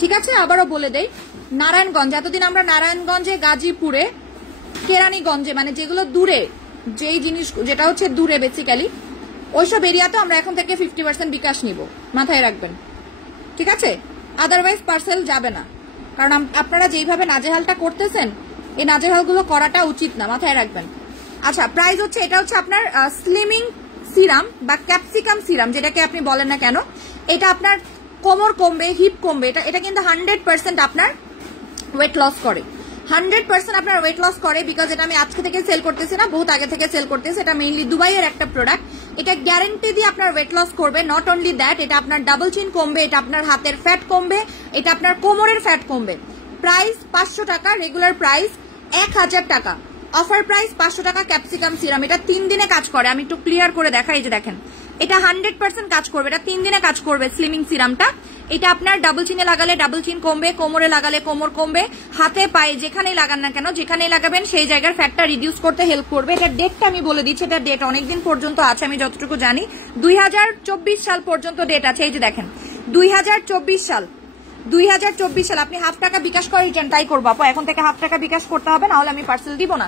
ঠিক আছে, আবারও বলে দেই, নারায়ণগঞ্জ, এতদিন আমরা নারায়ণগঞ্জে, গাজীপুরে, কেরানীগঞ্জে, মানে যেগুলো দূরে, যেই জিনিস যেটা হচ্ছে দূরে বেসিক্যালি, ওইসব এরিয়াতে আমরা এখন থেকে 50% বিকাশ নিব, মাথায় রাখবেন। ঠিক আছে, আদারওয়াইজ পার্সেল যাবে না, কারণ আপনারা যেইভাবে নাজেহালটা করতেছেন, এই নাজেহালগুলো করাটা উচিত না, মাথায় রাখবেন। আচ্ছা, প্রাইস হচ্ছে, এটা হচ্ছে আপনার স্লিমিং সিরাম বা ক্যাপসিকাম সিরাম, যেটাকে আপনি বলেন না কেন, এটা আপনার কোমর কমবে, হিপ কমবে, এটা কিন্তু 100% আপনার ওয়েট লস করে, 100% আপনার ওয়েট লস করে। বিকজ এটা আমি আজকে থেকে সেল করতেছি না, বহুত আগে থেকে সেল করতেছি। এটা মেইনলি দুবাইয়ের একটা প্রোডাক্ট, এটা গ্যারান্টি দিয়ে আপনার ওয়েট লস করবে। নট অনলি দ্যাট, এটা আপনার ডাবল চিন কমবে, এটা আপনার হাতের ফ্যাট কমবে, এটা আপনার কোমরের ফ্যাট কমবে। প্রাইস 500 টাকা, রেগুলার প্রাইস 1000 টাকা, অফার প্রাইস 500 টাকা ক্যাপসিকাম সিরাম। এটা 3 দিনে কাজ করে, আমি একটু ক্লিয়ার করে দেখাই, এই যে দেখেন, এটা 100% কাজ করবে, এটা 3 দিনে কাজ করবে স্লিমিং সিরামটা। এটা আপনার ডাবল চিনে লাগালে ডাবল চিন কমবে, কোমরে লাগালে কোমর কমবে, হাতে পায়ে যেখানেই লাগান না কেন, যেখানেই লাগাবেন সেই জায়গার ফ্যাটটা রিডিউস করতে হেল্প করবে। এটা ডেটটা আমি বলে দিচ্ছি, এটা ডেট অনেকদিন পর্যন্ত আছে, আমি যতটুকু জানি 2024 সাল পর্যন্ত ডেট আছে। এই যে দেখেন, 2024 সাল, 2024 সাল। আপনি ½ টাকা বিকাশ করে রিটার্ন, তাই করবো আপু, এখন থেকে ½ টাকা বিকাশ করতে হবে, না হলে আমি পার্সেল দিব না।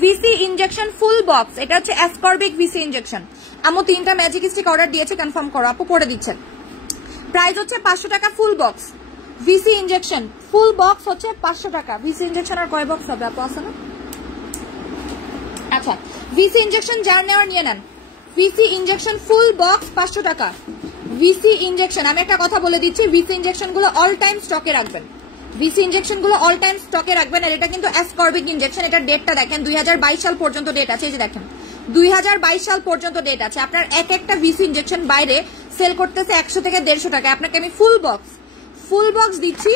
ভিসি ইনজেকশন ফুল বক্স, এটা হচ্ছে অ্যাসকর্বিক ভিসি ইনজেকশন। আমু 3টা ম্যাজিক স্টিক অর্ডার দিয়েছে, কনফার্ম করো আপু, করে দিচ্ছেন। প্রাইস হচ্ছে 500 টাকা full box VC injection, full box হচ্ছে 500 টাকা। ভিসি ইনজেকশন আর কয় বক্স হবে আপু, আছে না? আচ্ছা, ভিসি ইনজেকশন যার নেওয়ার নিয়ে নেন। ভিসি ইনজেকশন ফুল বক্স 500 টাকা। ভিসি ইনজেকশন, আমি একটা কথা বলে দিচ্ছি, ভিসি ইনজেকশন গুলো অল টাইম স্টকে রাখবেন, ভিসি ইনজেকশন গুলো অল টাইম স্টকে রাখবেন। আর এটা কিন্তু অ্যাসকর্বিক ইনজেকশন, এটার ডেটটা দেখেন, 2022 সাল পর্যন্ত ডেট আছে। এই যে দেখেন, 2022 সাল পর্যন্ত ডেট আছে। আপনার একটা ভিসি ইনজেকশন বাইরে সেল করতেছে 100 থেকে 150 টাকায়, আপনাকে আমি ফুল বক্স দিচ্ছি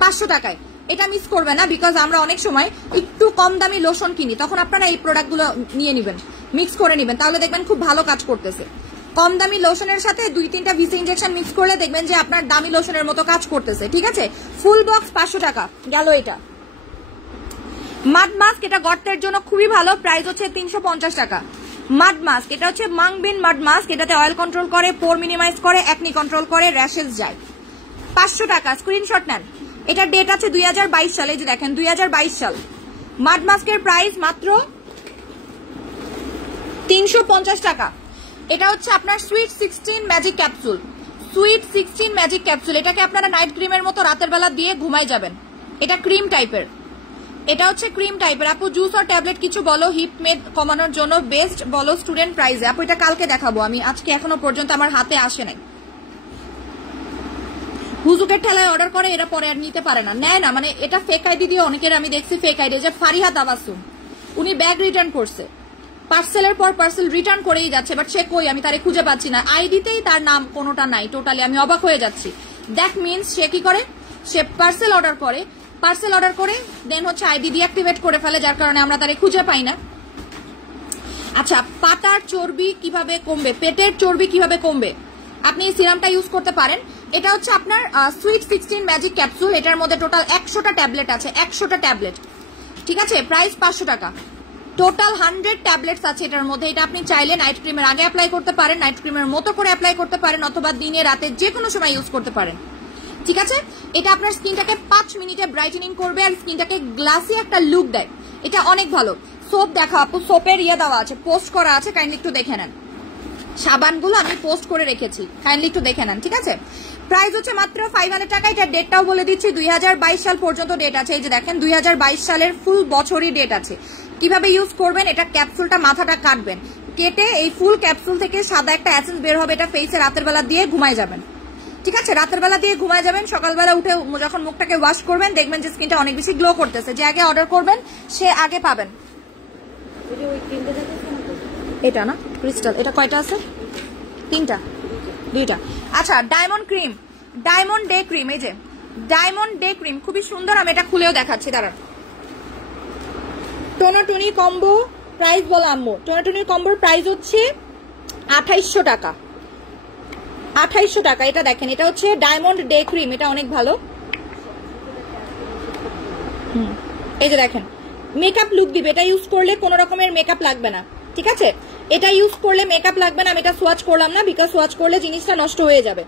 500 টাকায়। এটা মিস করবে না, বিকজ আমরা অনেক সময় একটু কম দামি লোশন কিনি, তখন আপনারা এই প্রোডাক্টগুলো নিয়ে নেবেন, মিক্স করে নেবেন, তাহলে দেখবেন খুব ভালো কাজ করতেছে। কম দামি লোশনের সাথে 2-3টা ভিসি ইনজেকশন মিক্স করলে দেখবেন যে আপনার দামি লোশনের মতো কাজ করতেছে। ঠিক আছে, ফুল বক্স 500 টাকা গেল। এটা মাড মাস্ক, এটা গর্তের জন্য খুবই ভালো, প্রাইস হচ্ছে 350 টাকা। মাড মাস্ক, এটা হচ্ছে মাংবিন মাড মাস্ক, এটাতে অয়েল কন্ট্রোল করে, পোর মিনিমাইজ করে, অ্যাকনি কন্ট্রোল করে, র্যাশেস যায়। 500 টাকা, স্ক্রিনশট নেন। এটা ডেট আছে 2022 সালে, যে দেখেন 2022 সাল। মাড মাস্কের প্রাইস মাত্র 350 টাকা। এটা হচ্ছে আপনার sweet 16 magic capsule, sweet 16 magic capsule. এটাকে আপনারা নাইট ক্রিমের মতো রাতের বেলা দিয়ে ঘুমাই যাবেন। এটা ক্রিম টাইপের, এটা হচ্ছে ক্রিম টাইপের। আপু জুস আর ট্যাবলেট কিছু বলো, হিপ মেদ কমানোর জন্য বেস্ট বলো স্টুডেন্ট প্রাইসে। আপু এটা কালকে দেখাবো, আমি আজকে এখনো পর্যন্ত আমার হাতে আসে নাই। হুজুকের ঠেলায় অর্ডার করে, এরা পরে আর নিতে পারে না, নেয় না, মানে এটা ফেক আইডি দিয়ে অনেকের আমি দেখছি, ফেক আইডি। যে ফারিহা তাবাসসুম, উনি ব্যাগ রিটার্ন করছে, পার্সেলের পর পার্সেল রিটার্ন করেই যাচ্ছে, বাট সে কই, আমি তারে খুঁজে পাচ্ছি না, আইডিতেই তার নাম কোনোটা নাই টোটালি, আমি অবাক হয়ে যাচ্ছি। দ্যাট মিনস সে কি করে, সে পার্সেল অর্ডার করে দেন হচ্ছে আইডি ডিঅ্যাক্টিভেট করে ফেলে, যার কারণে আমরা তারে খুঁজে পাই না। আচ্ছা, পাতার চর্বি কিভাবে কমবে, পেটের চর্বি কিভাবে কমবে, আপনি এই সিরামটা ইউজ করতে পারেন। এটা হচ্ছে আপনার সুইট 16 ম্যাজিক ক্যাপসুল, এটার মধ্যে টোটাল 100টা ট্যাবলেট আছে, 100টা ট্যাবলেট। ঠিক আছে, প্রাইস 500 টাকা। টোটাল 100 ট্যাবলেটস আছে এটার মধ্যে। এটা আপনি চাইলে নাইট ক্রিমের আগে অ্যাপ্লাই করতে পারেন, নাইট ক্রিমের মতো করে অ্যাপ্লাই করতে পারেন, অথবা দিনে রাতে যে কোনো সময় ইউজ করতে পারেন। ঠিক আছে, এটা আপনার স্কিনটাকে 5 মিনিটে ব্রাইটেনিং করবে আর স্কিনটাকে গ্লাসি একটা লুক দেয়, এটা অনেক ভালো। সোপ দেখা আপু, সোপের ইয়ে দেওয়া আছে, পোস্ট করা আছে, কাইন্ডলি একটু দেখে নেন। সাবানগুলো আমি পোস্ট করে রেখেছি, কাইন্ডলি একটু দেখে নেন। ঠিক আছে, প্রাইস হচ্ছে মাত্র 500 টাকা। এটা ডেটটাও বলে দিচ্ছি, 2022 সাল পর্যন্ত ডেট আছে। এই যে দেখেন, 2022 সালের ফুল বছরই ডেট আছে। কিভাবে ইউজ করবেন, এটা ক্যাপসুলটা মাথাটা কাটবেন, কেটে এই ফুল ক্যাপসুল থেকে সাদা একটা এসেন্স বের হবে, এটা ফেসে রাতের বেলা দিয়ে ঘুমায় যাবেন। ঠিক আছে, রাতের বেলা দিয়ে ঘুমায় যাবেন, সকালবেলা উঠে যখন মুখটাকে ওয়াশ করবেন দেখবেন যে স্কিনটা অনেক বেশি গ্লো করতেছে। যে আগে অর্ডার করবেন সে আগে পাবেন। এটা না ক্রিস্টাল, এটা কয়টা আছে, 3টা, 2টা। আচ্ছা, diamond cream, diamond day cream, এই যে ডায়মন্ড ডে ক্রিম খুবই সুন্দর, আমি এটা খুলেও দেখাচ্ছি, দাঁড়ান। টোনাটুনি কম্বো প্রাইস বলো আম্মু, টোনাটুনির কম্বোর প্রাইস হচ্ছে 2800 টাকা, 2800 টাকা। এটা দেখেন, এটা হচ্ছে ডায়মন্ড ডে ক্রিম, এটা অনেক ভালো। এই যে দেখেন, মেকআপ লুক দিবে, এটা ইউজ করলে কোনো রকমের মেকআপ লাগবে না, ঠিক আছে? এটা ইউজ করলে মেকআপ লাগবে না, আমি এটা সোয়াচ করলাম না, বিকজ সোয়াচ করলে জিনিসটা নষ্ট হয়ে যাবে।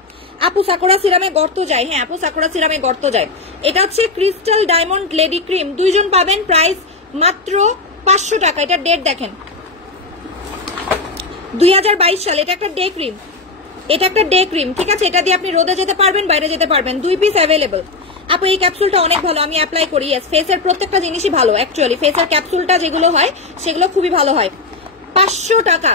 আপু সাকুরা সিরামে গর্ত যায়, হ্যাঁ আপু সাকুরা সিরামে গর্ত যায়। এটা হচ্ছে ক্রিস্টাল ডায়মন্ড লেডি ক্রিম, 2 জন পাবেন, প্রাইস মাত্র 500 টাকা। এটা ডেট দেখেন 2022 সাল। এটা একটা ডে ক্রিম, এটা একটা ডে ক্রিম, ঠিক আছে? এটা দিয়ে আপনি রোদে যেতে পারবেন, বাইরে যেতে পারবেন, 2 পিস অ্যাভেলেবল। আপু এই ক্যাপসুলটা অনেক ভালো, আমি অ্যাপ্লাই করি। ইয়েস, ফেসের প্রত্যেকটা জিনিসই ভালো অ্যাকচুয়ালি, ফেসের ক্যাপসুলটা যেগুলো হয় সেগুলো খুবই ভালো হয়। 500 টাকা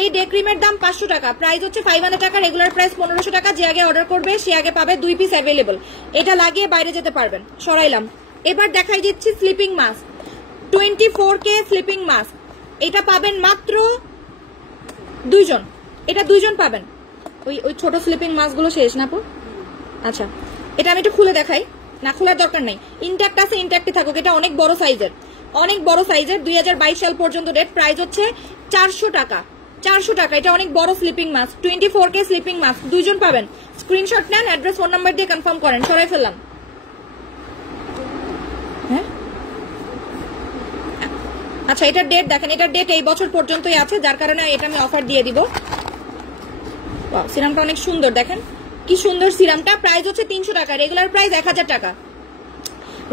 এই ডে ক্রিমের দাম, 500 টাকা। প্রাইস হচ্ছে 500 টাকা, রেগুলার প্রাইস 1500 টাকা। যে আগে অর্ডার করবে সে আগে পাবে 2 পিস অ্যাভেলেবল। এটা লাগিয়ে বাইরে যেতে পারবেন। সরাইলাম। এবার দেখাই দিচ্ছি sleeping mask, 24K sleeping mask. এটা পাবেন মাত্র 2 জন, এটা 2 জন পাবেন। ওই ছোট স্লিপিং মাস্ক গুলো শেষ না আপু? আচ্ছা, এটা আমি একটু খুলে দেখাই। না খোলার দরকার নাই, ইনট্যাক্ট আছে, ইনট্যাক্টই থাকুক। এটা অনেক বড় সাইজের, অনেক বড় সাইজের, 2022 সাল পর্যন্ত ডেট। প্রাইস হচ্ছে 400 টাকা, 400 টাকা। এটা অনেক বড় sleeping mask, 24K sleeping mask, 2 জন পাবেন। স্ক্রিনশট নেন, অ্যাড্রেস ফোন নাম্বার দিয়ে কনফার্ম করেন। সরাই ফেললাম। হ্যাঁ আচ্ছা, এটা ডেট দেখেন, এটা ডেট এই বছর পর্যন্তই আছে, যার কারণে এটা আমি অফার দিয়ে দিব। সিরামটা অনেক সুন্দর, দেখেন কি সুন্দর সিরামটা। প্রাইস হচ্ছে 300 টাকা, রেগুলার প্রাইস 1000 টাকা,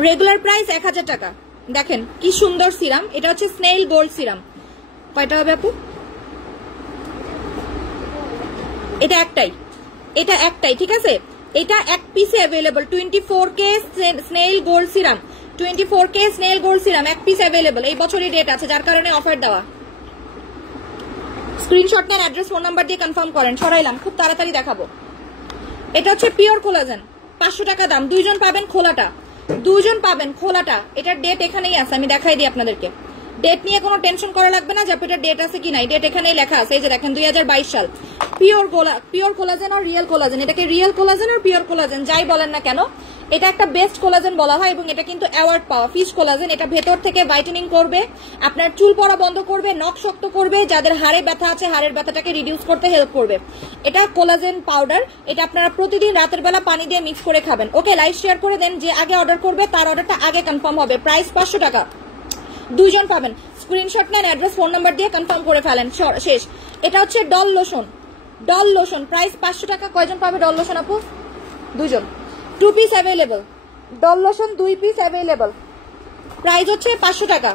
রেগুলার প্রাইস 1000 টাকা। দেখেন কি সুন্দর সিরাম। এটা হচ্ছে স্নেইল গোল্ড সিরাম। কয়টা হবে আপু? এটা একটাই, এটা একটাই, ঠিক আছে? এটা এক পিসে available, 24K snail gold serum, 24K snail gold serum, এক পিস অ্যাভেলেবল। এই বছরই ডেট আছে, যার কারণে অফার দেওয়া। স্ক্রিনশট নেন, অ্যাড্রেস ফোন নাম্বার দিয়ে কনফার্ম করেন। সরাইলাম, খুব তাড়াতাড়ি দেখাবো। এটা হচ্ছে পিওর কোলাজেন, 500 টাকা দাম। 2 জন পাবেন খোলাটা, 2 জন পাবেন খোলাটা। এটার ডেট এখানেই আছে, আমি দেখাই দিই আপনাদেরকে। ডেট নিয়ে কোনো টেনশন করা লাগবে না যে এটা ডেট আছে কি নাই, ডেট এখানেই লেখা আছে। এই যে দেখেন 2022 সাল। পিওর কোলাজেন আর রিয়েল কোলাজেন, এটাকে রিয়েল কোলাজেন আর পিওর কোলাজেন যাই বলেন না কেন, এটা একটা বেস্ট কোলাজেন বলা হয়, এবং এটা কিন্তু অ্যাওয়ার্ড পাওয়া ফিশ কোলাজেন। এটা ভেতর থেকে ভাইটেনিং করবে, আপনার চুল পড়া বন্ধ করবে, নখ শক্ত করবে, যাদের হাড়ে ব্যথা আছে হাড়ের ব্যথাটাকে রিডিউস করতে হেল্প করবে। এটা কোলাজেন পাউডার, এটা আপনারা প্রতিদিন রাতের বেলা পানি দিয়ে মিক্স করে খাবেন। ওকে, লাইভ শেয়ার করে দেন, যে আগে অর্ডার করবে তার অর্ডারটা আগে কনফার্ম হবে। প্রাইস 500 টাকা, 2 জন পাবেন। স্ক্রিনশট নেন, অ্যাড্রেস ফোন নাম্বার দিয়ে কনফার্ম করে ফেলেন। শেষ। এটা হচ্ছে doll lotion, doll lotion, price 500 টাকা। কয়জন পাবে ডল লোশন আপু? 2 জন, 2 piece available. Doll lotion 2 piece available, price হচ্ছে 500 টাকা।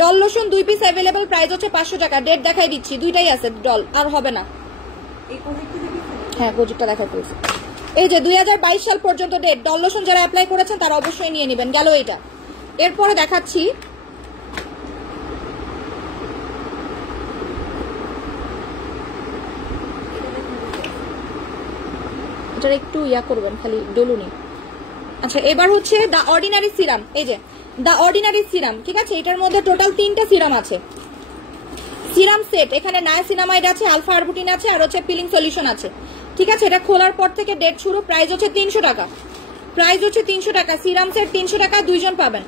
Doll lotion 2 piece available, price হচ্ছে 500 টাকা। ডেট দেখাই দিচ্ছি, 2টাই আছে ডল, আর হবে না। হ্যাঁ প্রজেক্টটা দেখাই ফেলছি। এই যে 2022 সাল পর্যন্ত ডেট। ডল লোশন যারা অ্যাপ্লাই করেছেন তারা অবশ্যই নিয়ে নেবেন। গেল এটা। এরপরে দেখাচ্ছি এটার একটু ইয়া করবেন, খালি ডলুনি। আচ্ছা, এবার হচ্ছে দা অর্ডিনারি সিরাম। এই যে দা অর্ডিনারি সিরাম, ঠিক আছে? এটার মধ্যে টোটাল 3টা সিরাম আছে, সিরাম সেট। এখানে নায়াসিনামাইড আছে, আলফা আরবুটিন আছে, আর হচ্ছে পিলিং সলিউশন আছে, ঠিক আছে? এটা খোলার পর থেকে ডেট শুরু। প্রাইস হচ্ছে 300 টাকা, প্রাইস হচ্ছে 300 টাকা। সিরাম সেট 300 টাকা, 2 জন পাবেন।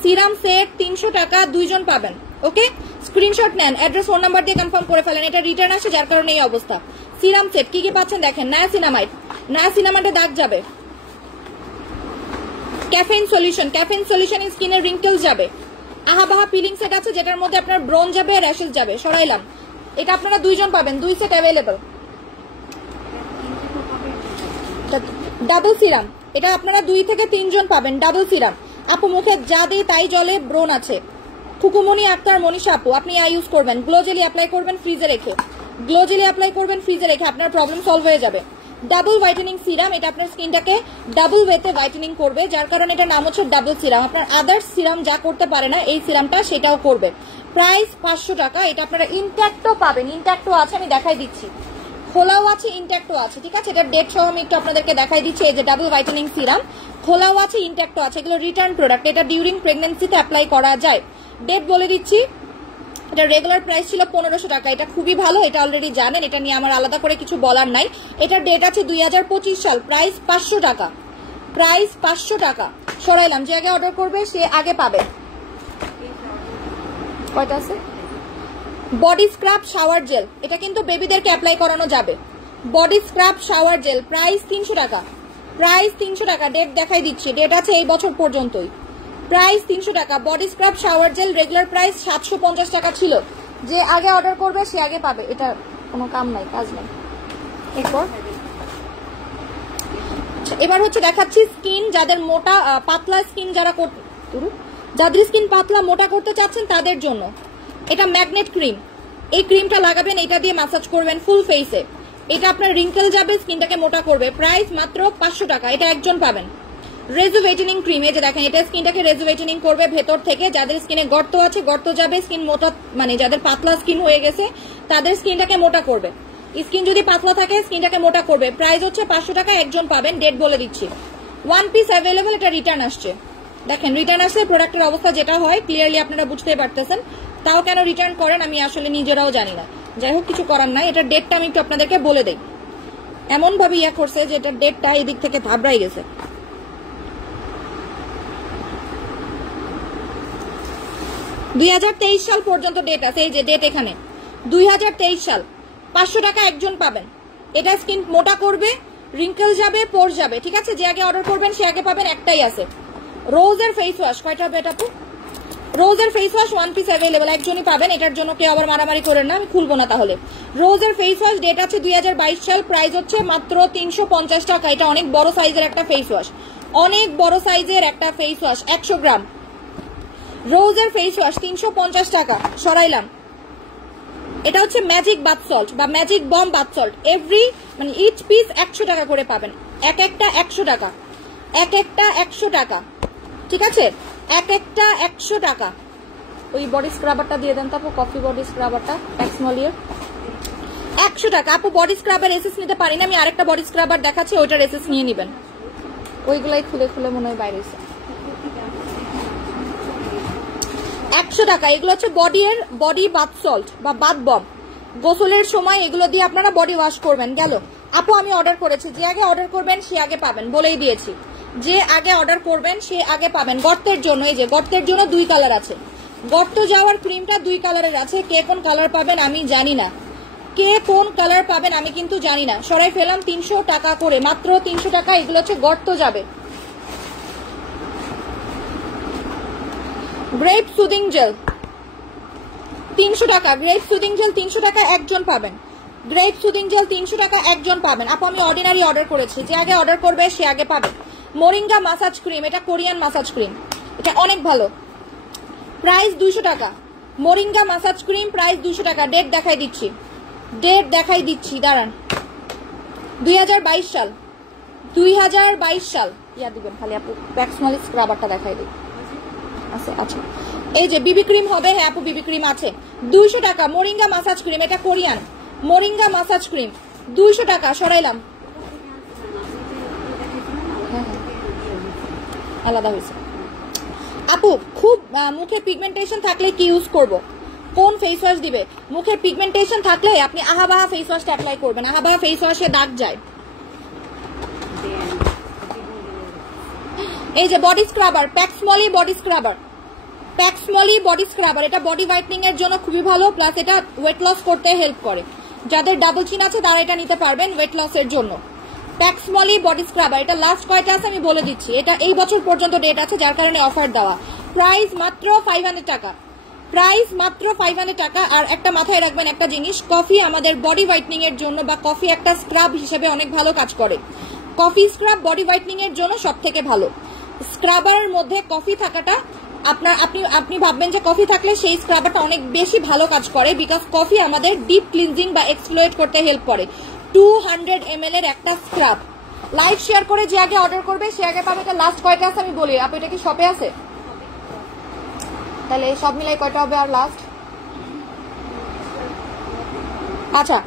সিরাম সেট 300 টাকা, 2 জন পাবেন। ওকে, স্ক্রিনশট নেন, অ্যাড্রেস ফোন নাম্বার দিয়ে কনফার্ম করে ফেলেন। এটা রিটার্ন আসে, যার কারণে এই অবস্থা। সিরাম সেট কি কি পাচ্ছেন দেখেন। নায়াসিনামাইড, নায়াসিনামাইডে দাগ যাবে। ক্যাফেইন সলিউশন, ক্যাফেইন সলিউশন স্কিনের রিঙ্কেলস যাবে। আহাবাহা পিলিং সেট আছে, যেটার মধ্যে আপনার ব্রন যাবে, র্যাশেস যাবে। সরাইলাম। এটা আপনারা 2 জন পাবেন, 2 সেট অ্যাভেলেবল। ডাবল সিরাম, এটা আপনারা 2 থেকে 3 জন পাবেন। Double serum. আপু মুখে যা দিই তাই জলে ব্রন আছে। খুকুমনি আক্তার মনীষা আপু, আপনি ইউজ করবেন। গ্লো জেলি অ্যাপ্লাই করবেন ফ্রিজে রেখে, গ্লো জেলি অ্যাপ্লাই করবেন ফ্রিজে রেখে, আপনার প্রবলেম সলভ হয়ে যাবে। ডাবল হোয়াইটেনিং সিরাম, এটা আপনার স্কিনটাকে ডাবল ওয়েতে হোয়াইটেনিং করবে, যার কারণে এটা নাম হচ্ছে ডাবল সিরাম। আপনার আদার্স সিরাম যা করতে পারে না, এই সিরামটা সেটাও করবে। প্রাইস 500 টাকা। এটা আপনারা ইনট্যাক্টও পাবেন, ইনট্যাক্টও আছে, আমি দেখাই দিচ্ছি। খোলাও আছে, ইনট্যাক্টও আছে, ঠিক আছে? এটা ডেট সহ আমি একটু আপনাদেরকে দেখাই দিচ্ছি। এই যে ডাবল হোয়াইটেনিং সিরাম, খোলাও আছে, ইনট্যাক্টও আছে। এগুলো রিটার্ন প্রোডাক্ট, এটা ডিউরিং প্রেগন্যান্সিতে অ্যাপ্লাই করা যায়। ডেট বলে দিচ্ছি, এটা রেগুলার প্রাইস ছিল 1500 টাকা। এটা খুবই ভালো, এটা অলরেডি জানেন, এটা নিয়ে আমার আলাদা করে কিছু বলার নাই। এটার ডেট আছে 2025 সাল। প্রাইস 500 টাকা, প্রাইস 500 টাকা। সরাইলাম, যে আগে অর্ডার করবে সে আগে পাবে। কয়টা আছে? বডি স্ক্রাব শাওয়ার জেল, এটা কিন্তু বেবিদেরকে অ্যাপ্লাই করানো যাবে। Body scrub shower gel, price 300 টাকা, প্রাইস 300 টাকা। ডেট দেখাই দিচ্ছি, ডেট আছে এই বছর পর্যন্তই। প্রাইস 300 টাকা। Body scrub shower gel regular price 750 টাকা ছিল, যে আগে অর্ডার করবে সে আগে পাবে, এটা কোনো কাম নাই, কাজ নাই। এরপর এবার হচ্ছে দেখাচ্ছি স্কিন যাদের মোটা পাতলা স্কিন, যাদের স্কিন পাতলা মোটা করতে চাচ্ছেন তাদের জন্য এটা ম্যাগনেট ক্রিম। এই ক্রিমটা লাগাবেন, এটা দিয়ে ম্যাসাজ করবেন ফুল ফেসে। এটা আপনার রিঙ্কেল যাবে, স্কিনটাকে মোটা করবে। প্রাইস মাত্র 500 টাকা, এটা একজন পাবেন। রেজুভেটেনিং ক্রিম, এই যে দেখেন এটা স্কিনটাকে রেজুভেটেনিং করবে ভেতর থেকে। যাদের স্কিনে গর্ত আছে গর্ত যাবে, স্কিন মোটা মানে যাদের পাতলা স্কিন হয়ে গেছে তাদের স্কিনটাকে মোটা করবে। স্কিন যদি পাতলা থাকে স্কিনটাকে মোটা করবে। প্রাইস হচ্ছে 500 টাকা, একজন পাবেন। ডেট বলে দিচ্ছি। 1 পিস অ্যাভেলেবল, এটা রিটার্ন আসছে। দেখেন রিটার্ন আসলে প্রোডাক্টের অবস্থা যেটা হয় ক্লিয়ারলি আপনারা বুঝতেই পারতেছেন। তাও কেন রিটার্ন করেন আমি আসলে নিজেরাও জানি না, যাই হোক কিছু করার নাই। এটার ডেটটা আমি একটু আপনাদেরকে বলে দেই। এমন ভাবে ইয়া করছে যে এটার ডেটটা এই দিক থেকে ধাবড়াই গেছে। 2023 সাল পর্যন্ত ডেট আছে, এই যে ডেট এখানে 2023 সাল। 500 টাকা একজন পাবেন। এটা স্কিন মোটা করবে, রিঙ্কেল যাবে, পোর যাবে, ঠিক আছে। যে আগে অর্ডার করবেন সে আগে পাবেন। একটাই আছে রোজের ফেস ওয়াশ। কয়টা হবে এটা? রোজের ফেস ওয়াশ 1 পিস অ্যাভেলেবল, একজনই পাবেন। এটার জন্য কেউ আবার মারামারি করেন না, আমি খুলবো না তাহলে। রোজের ফেস ওয়াশ ডেট আছে 2022 সাল। প্রাইস হচ্ছে মাত্র 350 টাকা। এটা অনেক বড় সাইজের একটা ফেস ওয়াশ, অনেক বড় সাইজের একটা ফেস ওয়াশ, 100 গ্রাম রোজের ফেস ওয়াশ 350 টাকা। সরাইলাম। এটা হচ্ছে ম্যাজিক বাথ সল্ট বা magic bomb bath salt. Every মানে ইচ পিস 100 টাকা করে পাবেন। এক একটা 100 টাকা, এক একটা 100 টাকা, ঠিক আছে। এক একটা 100 টাকা। ওই বডি স্ক্রাবারটা দিয়ে দেন তো আপু, কফি বডি স্ক্রাবারটা প্যাক্সমলিয়ার 100 টাকা। আপু বডি স্ক্রাবার এসএস নিতে পারি না, আমি আরেকটা বডি স্ক্রাবার দেখাচ্ছি, ওইটার এসএস নিয়ে নেবেন। ওইগুলাই খুলে খুলে মনে হয় বাইরে 100 টাকা। এগুলো হচ্ছে বডি বাথ সল্ট বা বাথ বম। গোসলের সময় এগুলো দিয়ে আপনারা বডি ওয়াশ করবেন। গেল আপু আমি অর্ডার করেছি, যে আগে অর্ডার করবেন সে আগে পাবেন, বলেই দিয়েছি। যে আগে অর্ডার করবেন সে আগে পাবেন। গর্তের জন্য এই যে গর্তের জন্য 2 কালার আছে। গর্ত যাওয়ার ক্রিমটা 2 কালারের আছে। কে কোন কালার পাবেন আমি জানি না, কে কোন কালার পাবেন আমি কিন্তু জানি না। সরাই ফেলাম 300 টাকা করে, মাত্র 300 টাকা। এগুলো হচ্ছে গর্ত যাবে। গ্রেপ সুদিং জেল 300 টাকা। গ্রেপ সুদিং জেল 300 টাকা, একজন পাবেন। গ্রেপ সুদিং জেল 300 টাকা, একজন পাবেন। আপু আমি অর্ডিনারি অর্ডার করেছি, যে আগে অর্ডার করবে সে আগে পাবে। মোরিঙ্গা মাসাজ ক্রিম, এটা কোরিয়ান মাসাজ ক্রিম, এটা অনেক ভালো। প্রাইস 200 টাকা। মোরিঙ্গা মাসাজ ক্রিম প্রাইস 200 টাকা। ডেট দেখাই দিচ্ছি, ডেট দেখাই দিচ্ছি, দাঁড়ান। 2022 সাল, 2022 সাল। ইয়া দিবেন খালি আপু, প্যাক্সমলি স্ক্রাবারটা দেখাই দিই। আচ্ছা এই যে বিবি ক্রিম হবে। হ্যাঁ আপু বিবি ক্রিম আছে 200 টাকা। মোরিঙ্গা মাসাজ ক্রিম, এটা কোরিয়ান মোরিঙ্গা মাসাজ ক্রিম 200 টাকা। সরাইলাম, আলাদা হয়েছে। আপু খুব মুখে পিগমেন্টেশন থাকলে কি ইউজ করব, কোন ফেস ওয়াশ দিবে? মুখে পিগমেন্টেশন থাকলে আপনি আহাবাহা ফেস ওয়াশটা অ্যাপ্লাই করবেন। আহাবাহা ফেস ওয়াশে দাগ যায়। এই যে বডি স্ক্রাবার, প্যাক্সমলি বডি স্ক্রাবার, প্যাক্সমলি বডি স্ক্রাবার। এটা বডি হোয়াইটনিং এর জন্য খুবই ভালো, প্লাস এটা ওয়েট লস করতে হেল্প করে। যাদের ডাবল চিন আছে তারা এটা নিতে পারবেন ওয়েট লস এর জন্য। প্যাক্সমলি বডি স্ক্রাবার, এটা লাস্ট কয়টা আছে আমি বলে দিচ্ছি। এটা এই বছর পর্যন্ত ডেট আছে, যার কারণে অফার দেওয়া। প্রাইস মাত্র 500 টাকা, প্রাইস মাত্র 500 টাকা। আর একটা মাথায় রাখবেন একটা জিনিস, কফি আমাদের বডি হোয়াইটনিং এর জন্য বা কফি একটা স্ক্রাব হিসেবে অনেক ভালো কাজ করে। কফি স্ক্রাব বডি হোয়াইটনিং এর জন্য সব থেকে ভালো। স্ক্রাবারের মধ্যে কফি থাকাটা আপনি ভাববেন যে কফি থাকলে সেই স্ক্রাবারটা অনেক বেশি ভালো কাজ করে, বিকজ কফি আমাদের ডিপ ক্লিনজিং বা এক্সফ্লোয়েট করতে হেল্প করে। 200 ml এর একটা স্ক্রাব। লাইভ শেয়ার করে যে আগে অর্ডার করবে সে আগে পাবে। এটা লাস্ট কয়টা আছে আমি বলি। আপু এটা কি শপে আছে? তাহলে সব মিলাই কয়টা হবে আর লাস্ট? আচ্ছা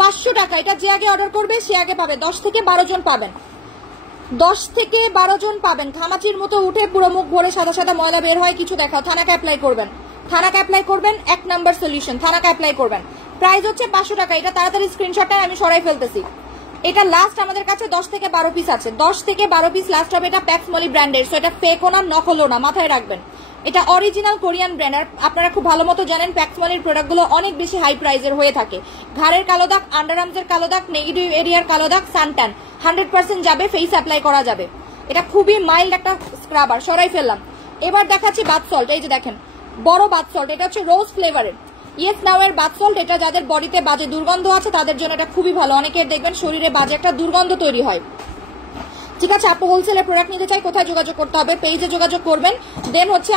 500 টাকা। এটা যে আগে অর্ডার করবে সে আগে পাবে। 10 থেকে 12 জন পাবেন, 10 থেকে 12 জন পাবেন। ঘামাচির মতো উঠে পুরো মুখ ভরে সাদা সাদা ময়লা বের হয়, কিছু দেখাও। থানাকে অ্যাপ্লাই করবেন, থানাকে অ্যাপ্লাই করবেন। 1 নাম্বার সলিউশন, থানাকে অ্যাপ্লাই করবেন। প্রাইস হচ্ছে 500 টাকা। এটা তাড়াতাড়ি স্ক্রিনশটটা আমি সরাই ফেলতেছি। এটা লাস্ট আমাদের কাছে 10 থেকে 12 পিস আছে। 10 থেকে 12 পিস লাস্ট হবে। এটা প্যাক্সমলি ব্র্যান্ডের, সো এটা ফেকও না নকলও না, মাথায় রাখবেন। এটা অরিজিনাল কোরিয়ান ব্র্যান্ড। আর আপনারা খুব ভালো মতো জানেন প্যাক্সমলির প্রোডাক্টগুলো অনেক বেশি হাই প্রাইসের হয়ে থাকে। ঘাড়ের কালো দাগ, আন্ডারআর্মসের কালো দাগ, নেগেটিভ এরিয়ার কালো দাগ, সানট্যান 100% যাবে, ফেস অ্যাপ্লাই করা যাবে। এটা খুবই মাইল্ড একটা স্ক্রাবার, সরাই ফেললাম। এবার দেখাচ্ছি বাথ সল্ট। এই যে দেখেন বড় বাথ সল্ট, এটা হচ্ছে রোজ ফ্লেভারের। ইয়েস নাও এর বাথ সল্ট, এটা যাদের বডিতে বাজে দুর্গন্ধ আছে তাদের জন্য এটা খুবই ভালো। অনেকের দেখবেন শরীরে বাজে একটা দুর্গন্ধ তৈরি হয়। ঠিক আছে আপু, হোলসেলের প্রোডাক্ট নিতে চাই কোথায় যোগাযোগ করতে হবে? পেজে যোগাযোগ করবেন, দেন হচ্ছে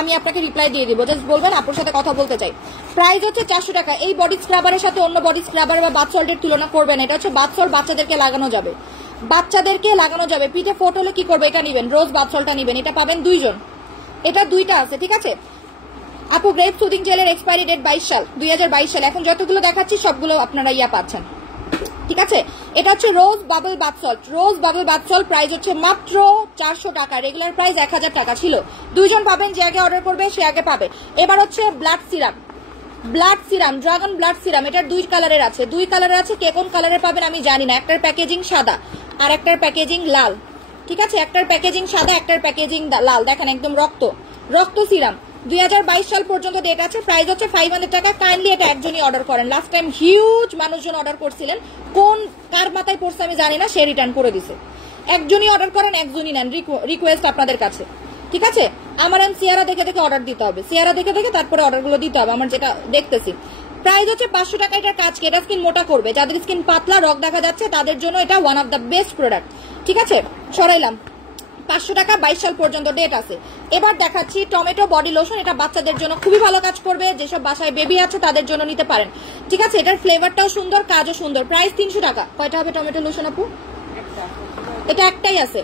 আমি আপনাকে রিপ্লাই দিয়ে দিব, জাস্ট বলবেন আপুর সাথে কথা বলতে চাই। প্রাইস হচ্ছে 400 টাকা। এই বডি স্ক্রাবারের সাথে অন্য বডি স্ক্রাবার বা বাথ সল্টের তুলনা করবেন। এটা হচ্ছে বাথ সল্ট, বাচ্চাদেরকে লাগানো যাবে, বাচ্চাদেরকে লাগানো যাবে। পিঠে ফোট হলে কি করবে? এটা নিবেন, রোজ বাথ সল্টটা নিবেন। এটা পাবেন 2 জন, এটা 2টা আছে। ঠিক আছে আপু, গ্রেপ সুদিং জেলের এক্সপায়ারি ডেট 22 সাল, 2022 সাল। এখন যতগুলো দেখাচ্ছি সবগুলো আপনারা পাচ্ছেন। ঠিক আছে, এটা হচ্ছে রোজ বাবল বাথ সল্ট। রোজ বাবল বাথ সল্ট প্রাইস হচ্ছে মাত্র 400 টাকা, রেগুলার প্রাইস 1000 টাকা ছিল। 2 জন পাবেন, যে আগে অর্ডার করবে সে আগে পাবে। এবার হচ্ছে blood serum, blood serum, dragon blood serum. এটার 2 কালারের আছে, 2 কালারের আছে। কে কোন কালারের পাবেন আমি জানি না। একটার প্যাকেজিং সাদা আর একটার প্যাকেজিং লাল। ঠিক আছে, একটার প্যাকেজিং সাদা, একটার প্যাকেজিং লাল। দেখেন একদম রক্ত রক্ত সিরাম। 2022 সাল পর্যন্ত ডেট আছে। প্রাইস হচ্ছে 500 টাকা। কাইন্ডলি এটা একজনই অর্ডার করেন। লাস্ট টাইম হিউজ মানুষজন অর্ডার করছিলেন, কোন কার মাথায় পড়ছে আমি জানি না, সে রিটার্ন করে দিছে। একজনই অর্ডার করেন, একজনই নেন, রিকোয়েস্ট আপনাদের কাছে। ঠিক আছে, আমার চেহারা দেখে দেখে অর্ডার দিতে হবে, চেহারা দেখে দেখে তারপরে অর্ডারগুলো দিতে হবে, আমার যেটা দেখতেছি। প্রাইস হচ্ছে 500 টাকা। এটার কাজ কি? এটা স্কিন মোটা করবে, যাদের স্কিন পাতলা রগ দেখা যাচ্ছে তাদের জন্য এটা one of the best product. ঠিক আছে, সরাইলাম। 500 টাকা, 22 সাল পর্যন্ত ডেট আছে। এবার দেখাচ্ছি টমেটো বডি লোশন। এটা বাচ্চাদের জন্য খুবই ভালো কাজ করবে, যেসব বাসায় বেবি আছে তাদের জন্য নিতে পারেন। ঠিক আছে, এটার ফ্লেভারটাও সুন্দর, কাজও সুন্দর। প্রাইস 300 টাকা। কয়টা হবে টমেটো লোশন আপু? এটা একটাই আছে।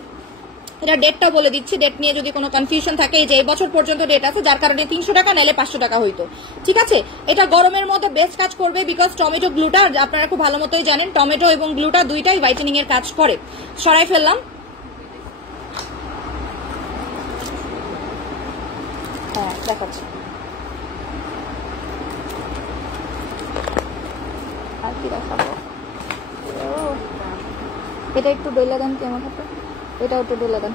এটা ডেটটা বলে দিচ্ছি, ডেট নিয়ে যদি কোনো কনফিউশন থাকে, এই যে এই বছর পর্যন্ত ডেট আছে, যার কারণে 300 টাকা, নাইলে 500 টাকা হইতো। ঠিক আছে, এটা গরমের মধ্যে বেস্ট কাজ করবে, বিকজ টমেটো গ্লুটা আপনারা খুব ভালো মতোই জানেন, টমেটো এবং গ্লুটা দুইটাই হোয়াইটেনিং এর কাজ করে। সরাই ফেললাম। হ্যাঁ দেখাচ্ছি। আর কি দেখাবো? এটা একটু ডেলে দেন কি আমার হাতে, এটাও একটু ডেলে দেন।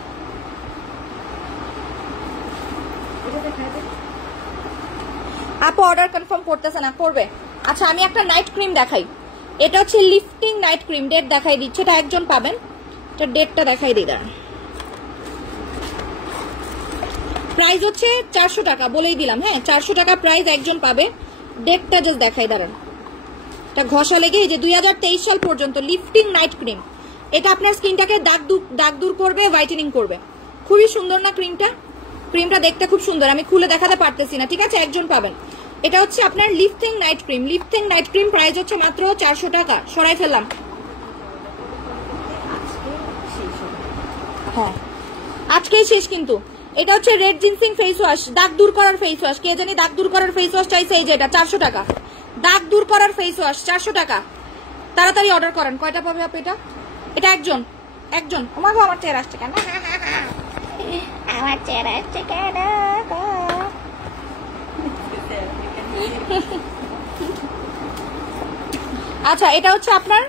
আপু অর্ডার কনফার্ম করতেছে না, করবে। আচ্ছা আমি একটা নাইট ক্রিম দেখাই। এটা হচ্ছে লিফটিং নাইট ক্রিম, ডেট দেখাই দিচ্ছে, এটা একজন পাবেন। এটা ডেটটা দেখাই দিই, দাঁড়ান। প্রাইস হচ্ছে 400 টাকা, বলেই দিলাম। হ্যাঁ 400 টাকা প্রাইস, একজন পাবে। ডেটটা জাস্ট দেখাই, দাঁড়ান। এটা ঘষা লেগে, এই যে 2023 সাল পর্যন্ত লিফটিং নাইট ক্রিম। এটা আপনার স্কিনটাকে দাগ দূর করবে, হোয়াইটেনিং করবে। খুবই সুন্দর না ক্রিমটা? ক্রিমটা দেখতে খুব সুন্দর, আমি খুলে দেখাতে পারতেছি না। ঠিক আছে, একজন পাবেন। এটা হচ্ছে আপনার lifting night cream. Lifting night cream price হচ্ছে মাত্র 400 টাকা। সরাই ফেললাম। হ্যাঁ আজকেই শেষ কিন্তু। এটা হচ্ছে রেড জিনসিং ফেস ওয়াশ, দাগ দূর করার ফেস ওয়াশ। কে জানি দাগ দূর করার ফেস ওয়াশ চাইছে, এই যে এটা 400 টাকা। দাগ দূর করার ফেস ওয়াশ 400 টাকা। তাড়াতাড়ি অর্ডার করেন। কয়টা পাবে আপনি? এটা একজন, একজন। আমাকে আমার চেহারা আসছে কেন? আমার চেহারা আসছে কেন? আচ্ছা এটা হচ্ছে আপনার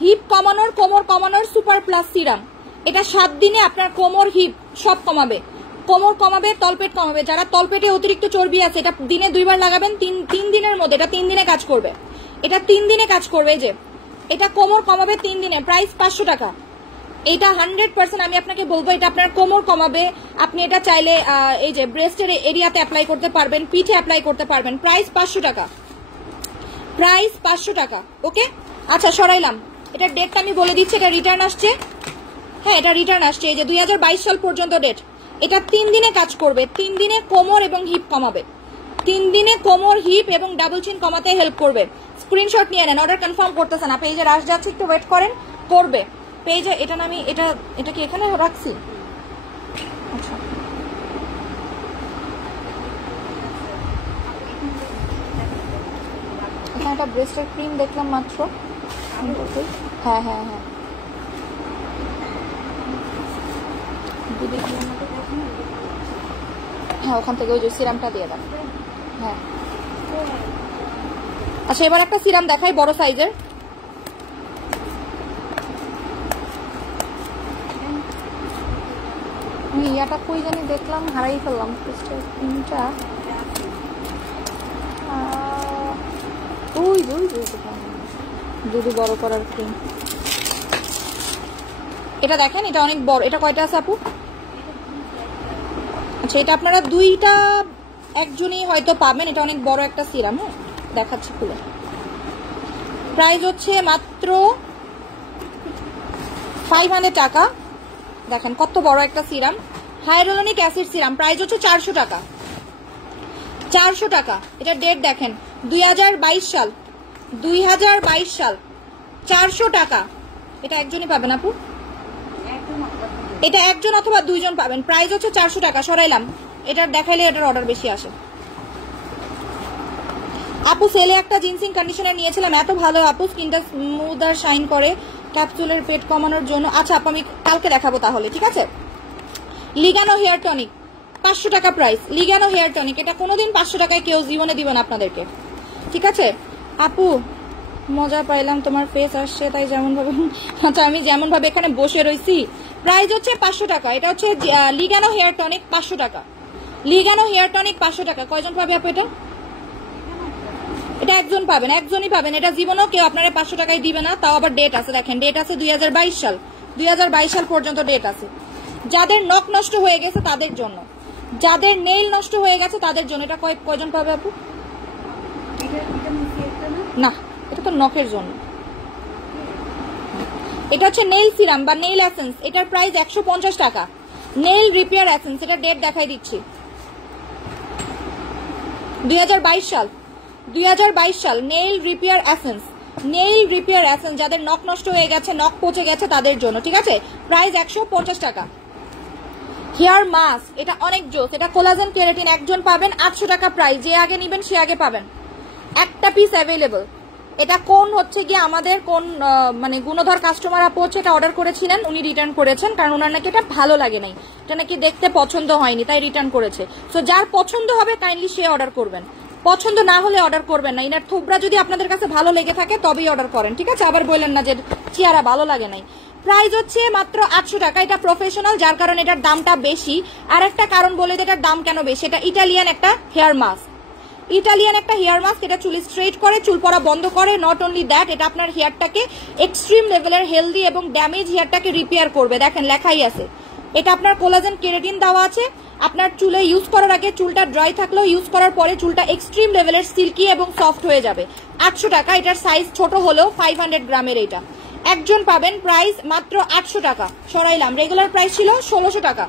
হিপ কমানোর, কোমর কমানোর সুপার প্লাস সিরাম। এটা 7 দিনে আপনার কোমর হিপ সব কমাবে, কোমর কমাবে, তলপেট কমাবে। যারা তলপেটে অতিরিক্ত চর্বি আছে, এটা দিনে 2 বার লাগাবেন, 3 দিনের মধ্যে। এটা 3 দিনে কাজ করবে, এটা 3 দিনে কাজ করবে। এই যে এটা কোমর কমাবে 3 দিনে। প্রাইস 500 টাকা। এটা 100% আমি আপনাকে বলবো, এটা আপনার কোমর কমাবে। আপনি এটা চাইলে এই যে ব্রেস্টের এরিয়াতে অ্যাপ্লাই করতে পারবেন, পিঠে অ্যাপ্লাই করতে পারবেন। প্রাইস 500 টাকা, প্রাইস 500 টাকা। ওকে আচ্ছা সরাইলাম। এটার ডেটটা আমি বলে দিচ্ছি, এটা রিটার্ন আসছে। হ্যাঁ এটা রিটার্ন আসছে, এই যে 2022 সাল পর্যন্ত ডেট। এটা 3 দিনে কাজ করবে, 3 দিনে কোমর এবং হিপ কমাবে, 3 দিনে কোমর হিপ এবং ডাবল চিন কমাতে হেল্প করবে। স্ক্রিনশট নিয়ে নেন। অর্ডার কনফার্ম করতেছে না, পেজে রাশ যাচ্ছে, একটু ওয়েট করেন, করবে পেজে। এটা না আমি এটা কি এখানে রাখছি? আচ্ছা এখানে একটা ব্রেস্টের ক্রিম দেখলাম মাত্র। হ্যাঁ হ্যাঁ হ্যাঁ হ্যাঁ ওখান থেকে ওই যে সিরামটা দিয়ে দেন। হ্যাঁ আচ্ছা এবার একটা সিরাম দেখাই বড় সাইজের। আমি ইয়াটা কই জানি দেখলাম, হারাই ফেললাম। ক্রিমটা ওই দুধু বড় করার ক্রিম। এটা দেখেন, এটা অনেক বড়। এটা কয়টা আছে আপু? আচ্ছা এটা আপনারা 2টা একজনই হয়তো পাবেন, এটা অনেক বড় একটা সিরাম। হ্যাঁ দেখাচ্ছি খুলে। প্রাইস হচ্ছে মাত্র 500 টাকা। দেখেন কত বড় একটা সিরাম, হাইয়ালুরনিক অ্যাসিড সিরাম। প্রাইস হচ্ছে 400 টাকা, 400 টাকা। এটা ডেট দেখেন 2022 সাল, 2022 সাল, 400 টাকা। এটা একজনই পাবেন আপু, এটা একজন অথবা দুইজন পাবেন। প্রাইস হচ্ছে 400 টাকা। সরাইলাম, এটার দেখাইলে এটার অর্ডার বেশি আসে। আপু সেলে একটা জিনসিং কন্ডিশনার নিয়েছিলাম, এত ভালো আপু, স্কিনটা স্মুথ আর শাইন করে ক্যাপসুলের পেট কমানোর জন্য। আচ্ছা আপু আমি কালকে দেখাবো তাহলে, ঠিক আছে। লিগানো হেয়ার টনিক 500 টাকা প্রাইস। লিগানো হেয়ার টনিক, এটা কোনোদিন 500 টাকায় কেউ জীবনে দিবেন আপনাদেরকে, ঠিক আছে। আপু মজা পাইলাম, তোমার ফেস আসছে তাই যেমন ভাবে। আচ্ছা আমি যেমন ভাবে এখানে বসে রয়েছি। প্রাইস হচ্ছে 500 টাকা। এটা হচ্ছে লিগানো হেয়ার টনিক 500 টাকা। লিগানো হেয়ার টনিক 500 টাকা। কয়জন পাবে আপু এটা? এটা একজন পাবেন, একজনই পাবেন। এটা জীবনেও কেউ আপনারা 500 টাকায় দিবে না। তাও আবার ডেট আছে, দেখেন ডেট আছে 2022 সাল, 2022 সাল পর্যন্ত ডেট আছে। যাদের নখ নষ্ট হয়ে গেছে তাদের জন্য, যাদের নেইল নষ্ট হয়ে গেছে তাদের জন্য। এটা কয়জন পাবে আপু? না এটা তো নখের জন্য। এটা হচ্ছে নেইল সিরাম বা নেইল এসেন্স। এটার প্রাইস 150 টাকা। নেইল রিপেয়ার এসেন্স, এটা ডেট দেখাই দিচ্ছি 2022 সাল, 2022 সাল। Nail repair essence, nail repair essence. যাদের নখ নষ্ট হয়ে গেছে, নখ পচে গেছে তাদের জন্য, ঠিক আছে। প্রাইস 150 টাকা। হেয়ার মাস্ক, এটা অনেক জোস। এটা কোলাজেন কেরাটিন, একজন পাবেন 800 টাকা প্রাইস। যে আগে নেবেন সে আগে পাবেন। একটা পিস অ্যাভেলেবল। এটা কোন হচ্ছে গিয়ে আমাদের কোন মানে গুণধর কাস্টমার আপু হচ্ছে এটা অর্ডার করেছিলেন, উনি রিটার্ন করেছেন, কারণ ওনার নাকি এটা ভালো লাগে নাই, এটা নাকি দেখতে পছন্দ হয়নি, তাই রিটার্ন করেছে। সো যার পছন্দ হবে কাইন্ডলি সে অর্ডার করবেন, পছন্দ না হলে অর্ডার করবেন না। ইনার থুবরা যদি আপনাদের কাছে ভালো লেগে থাকে তবেই অর্ডার করেন, ঠিক আছে। আবার বললেন না যে চেহারা ভালো লাগে নাই। প্রাইস হচ্ছে মাত্র 800 টাকা। এটা প্রফেশনাল, যার কারণে এটার দামটা বেশি। আর একটা কারণ বলে দিই এটার দাম কেন বেশি। এটা ইটালিয়ান একটা হেয়ার মাস্ক, ইটালিয়ান একটা হেয়ার মাস্ক। এটা চুল স্ট্রেট করে, চুল পড়া বন্ধ করে। নট অনলি দ্যাট, এটা আপনার হেয়ারটাকে এক্সট্রিম লেভেলের হেলদি এবং ড্যামেজ হেয়ারটাকে রিপেয়ার করবে। দেখেন লেখাই আছে, এটা আপনার কোলাজেন কেরাটিন দেওয়া আছে। আপনার চুলে ইউজ করার আগে চুলটা ড্রাই থাকলেও ইউজ করার পরে চুলটা এক্সট্রিম লেভেলের সিল্কি এবং সফট হয়ে যাবে। 800 টাকা। এটার সাইজ ছোট হলেও 500 গ্রামের। এটা একজন পাবেন। প্রাইস মাত্র 800 টাকা। সরাইলাম, রেগুলার প্রাইস ছিল 1600 টাকা।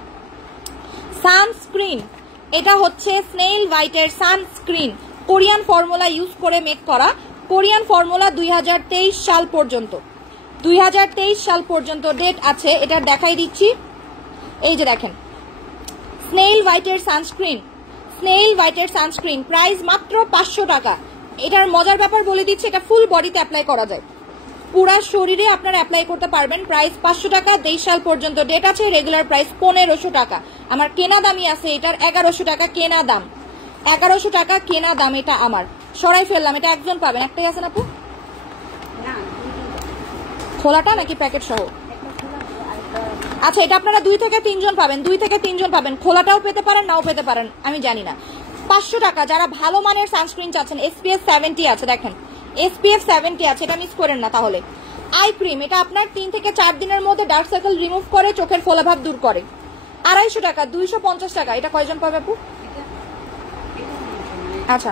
সানস্ক্রিন, এটা হচ্ছে স্নেইল হোয়াইটের সানস্ক্রিন, কোরিয়ান ফর্মুলা ইউজ করে মেক করা। কোরিয়ান ফর্মুলা 2023 সাল পর্যন্ত, 2023 সাল পর্যন্ত ডেট আছে। এটা দেখাই দিচ্ছি, এই যে দেখেন স্নেইল হোয়াইটের সানস্ক্রিন, স্নেইল হোয়াইটের সানস্ক্রিন। প্রাইস মাত্র 500 টাকা। এটার মজার ব্যাপার বলে দিচ্ছি, এটা ফুল বডিতে অ্যাপ্লাই করা যায়, পুরা শরীরে আপনারা অ্যাপ্লাই করতে পারবেন। প্রাইস 500 টাকা। 23 সাল পর্যন্ত ডেট আছে। রেগুলার প্রাইস 1500 টাকা। আমার কেনা দামই আছে এটার 1100 টাকা কেনা দাম, 1100 টাকা কেনা দাম। এটা আমার সরাই ফেললাম। এটা একজন পাবেন। একটাই আছে না আপু? খোলাটা নাকি প্যাকেট সহ? আচ্ছা এটা আপনারা 2 থেকে 3 জন পাবেন, 2 থেকে 3 জন পাবেন। খোলাটাও পেতে পারেন, নাও পেতে পারেন, আমি জানি না। 500 টাকা। যারা ভালো মানের সানস্ক্রিন চাচ্ছেন, SPF 70 আছে, দেখেন SPF 70 আছে, এটা মিস করেন না। তাহলে আই ক্রিম, এটা আপনার 3 থেকে 4 দিনের মধ্যে ডার্ক সার্কেল রিমুভ করে, চোখের ফোলাভাব দূর করে। 250 টাকা, 250 টাকা। এটা কয়জন পাবে আপু? আচ্ছা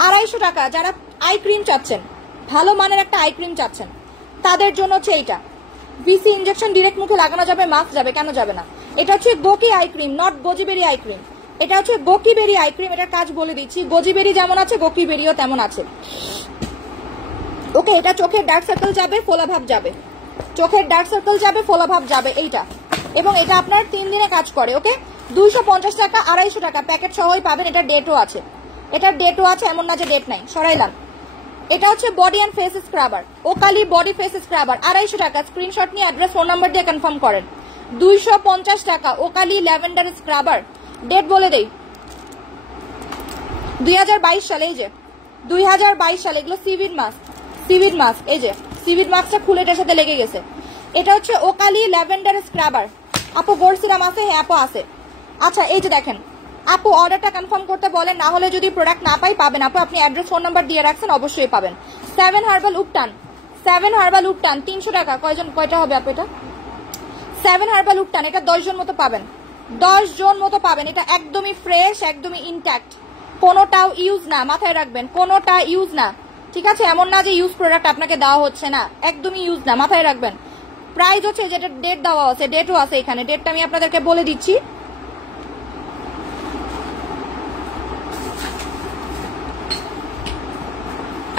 250 টাকা। যারা আই ক্রিম চাচ্ছেন, ভালো মানের একটা আই ক্রিম চাচ্ছেন, তাদের জন্য হচ্ছে এইটা। ভিসি ইনজেকশন ডিরেক্ট মুখে লাগানো যাবে, মাস্ক যাবে, কেন যাবে না? এটা হচ্ছে গোকি eye cream, not goji berry eye cream. এটা হচ্ছে গোকিবেরি আই ক্রিম। এটার কাজ বলে দিচ্ছি, গোজিবেরি যেমন আছে গোকিবেরিও তেমন আছে। ওকে, এটা চোখের ডার্ক সার্কেল যাবে, ফোলাভাব যাবে, চোখের ডার্ক সার্কেল যাবে, ফোলাভাব যাবে এইটা। এবং এটা আপনার 3 দিনে কাজ করে। ওকে 250 টাকা, 250 টাকা প্যাকেট সহই পাবেন। এটা ডেটও আছে, এটার ডেটও আছে, এমন না যে ডেট নাই। সরাইলাম। এটা হচ্ছে বডি অ্যান্ড ফেস স্ক্রাবার, ওকালি বডি ফেস স্ক্রাবার। 250 টাকা। স্ক্রিনশট নিয়ে অ্যাড্রেস ফোন নাম্বার দিয়ে কনফার্ম করেন। 250 টাকা ওকালি ল্যাভেন্ডার স্ক্রাবার। ডেট বলে দেই 2022 সালে। এই যে 2022 সালে। এগুলো সিভিড মাস্ক, সিভিড মাস্ক। এই যে সিভিড মাস্কটা খুলে এটার সাথে লেগে গেছে। এটা হচ্ছে ওকালি ল্যাভেন্ডার স্ক্রাবার। আপু গোল্ড সিরাম আছে? হ্যাঁ আপু আছে। আচ্ছা এই যে দেখেন আপু অর্ডারটা কনফার্ম করতে বলেন, না হলে যদি প্রোডাক্ট না পাই পাবেন আপু। আপনি অ্যাড্রেস ফোন নাম্বার দিয়ে রাখছেন, অবশ্যই পাবেন। 7 হার্বাল উপটান, 7 হার্বাল উপটান 300 টাকা। কয়টা হবে আপু এটা? 7 হার্বাল উপটান। এটা 10 জন মতো পাবেন, 10 জন মতো পাবেন। এটা একদমই ফ্রেশ, একদমই ইনট্যাক্ট, কোনোটাও ইউজ না, মাথায় রাখবেন, কোনোটা ইউজ না, ঠিক আছে? এমন না যে ইউজ প্রোডাক্ট আপনাকে দেওয়া হচ্ছে না, একদমই ইউজ না, মাথায় রাখবেন। প্রাইস হচ্ছে যেটা ডেট দেওয়া আছে, ডেটও আছে এখানে, ডেটটা আমি আপনাদেরকে বলে দিচ্ছি।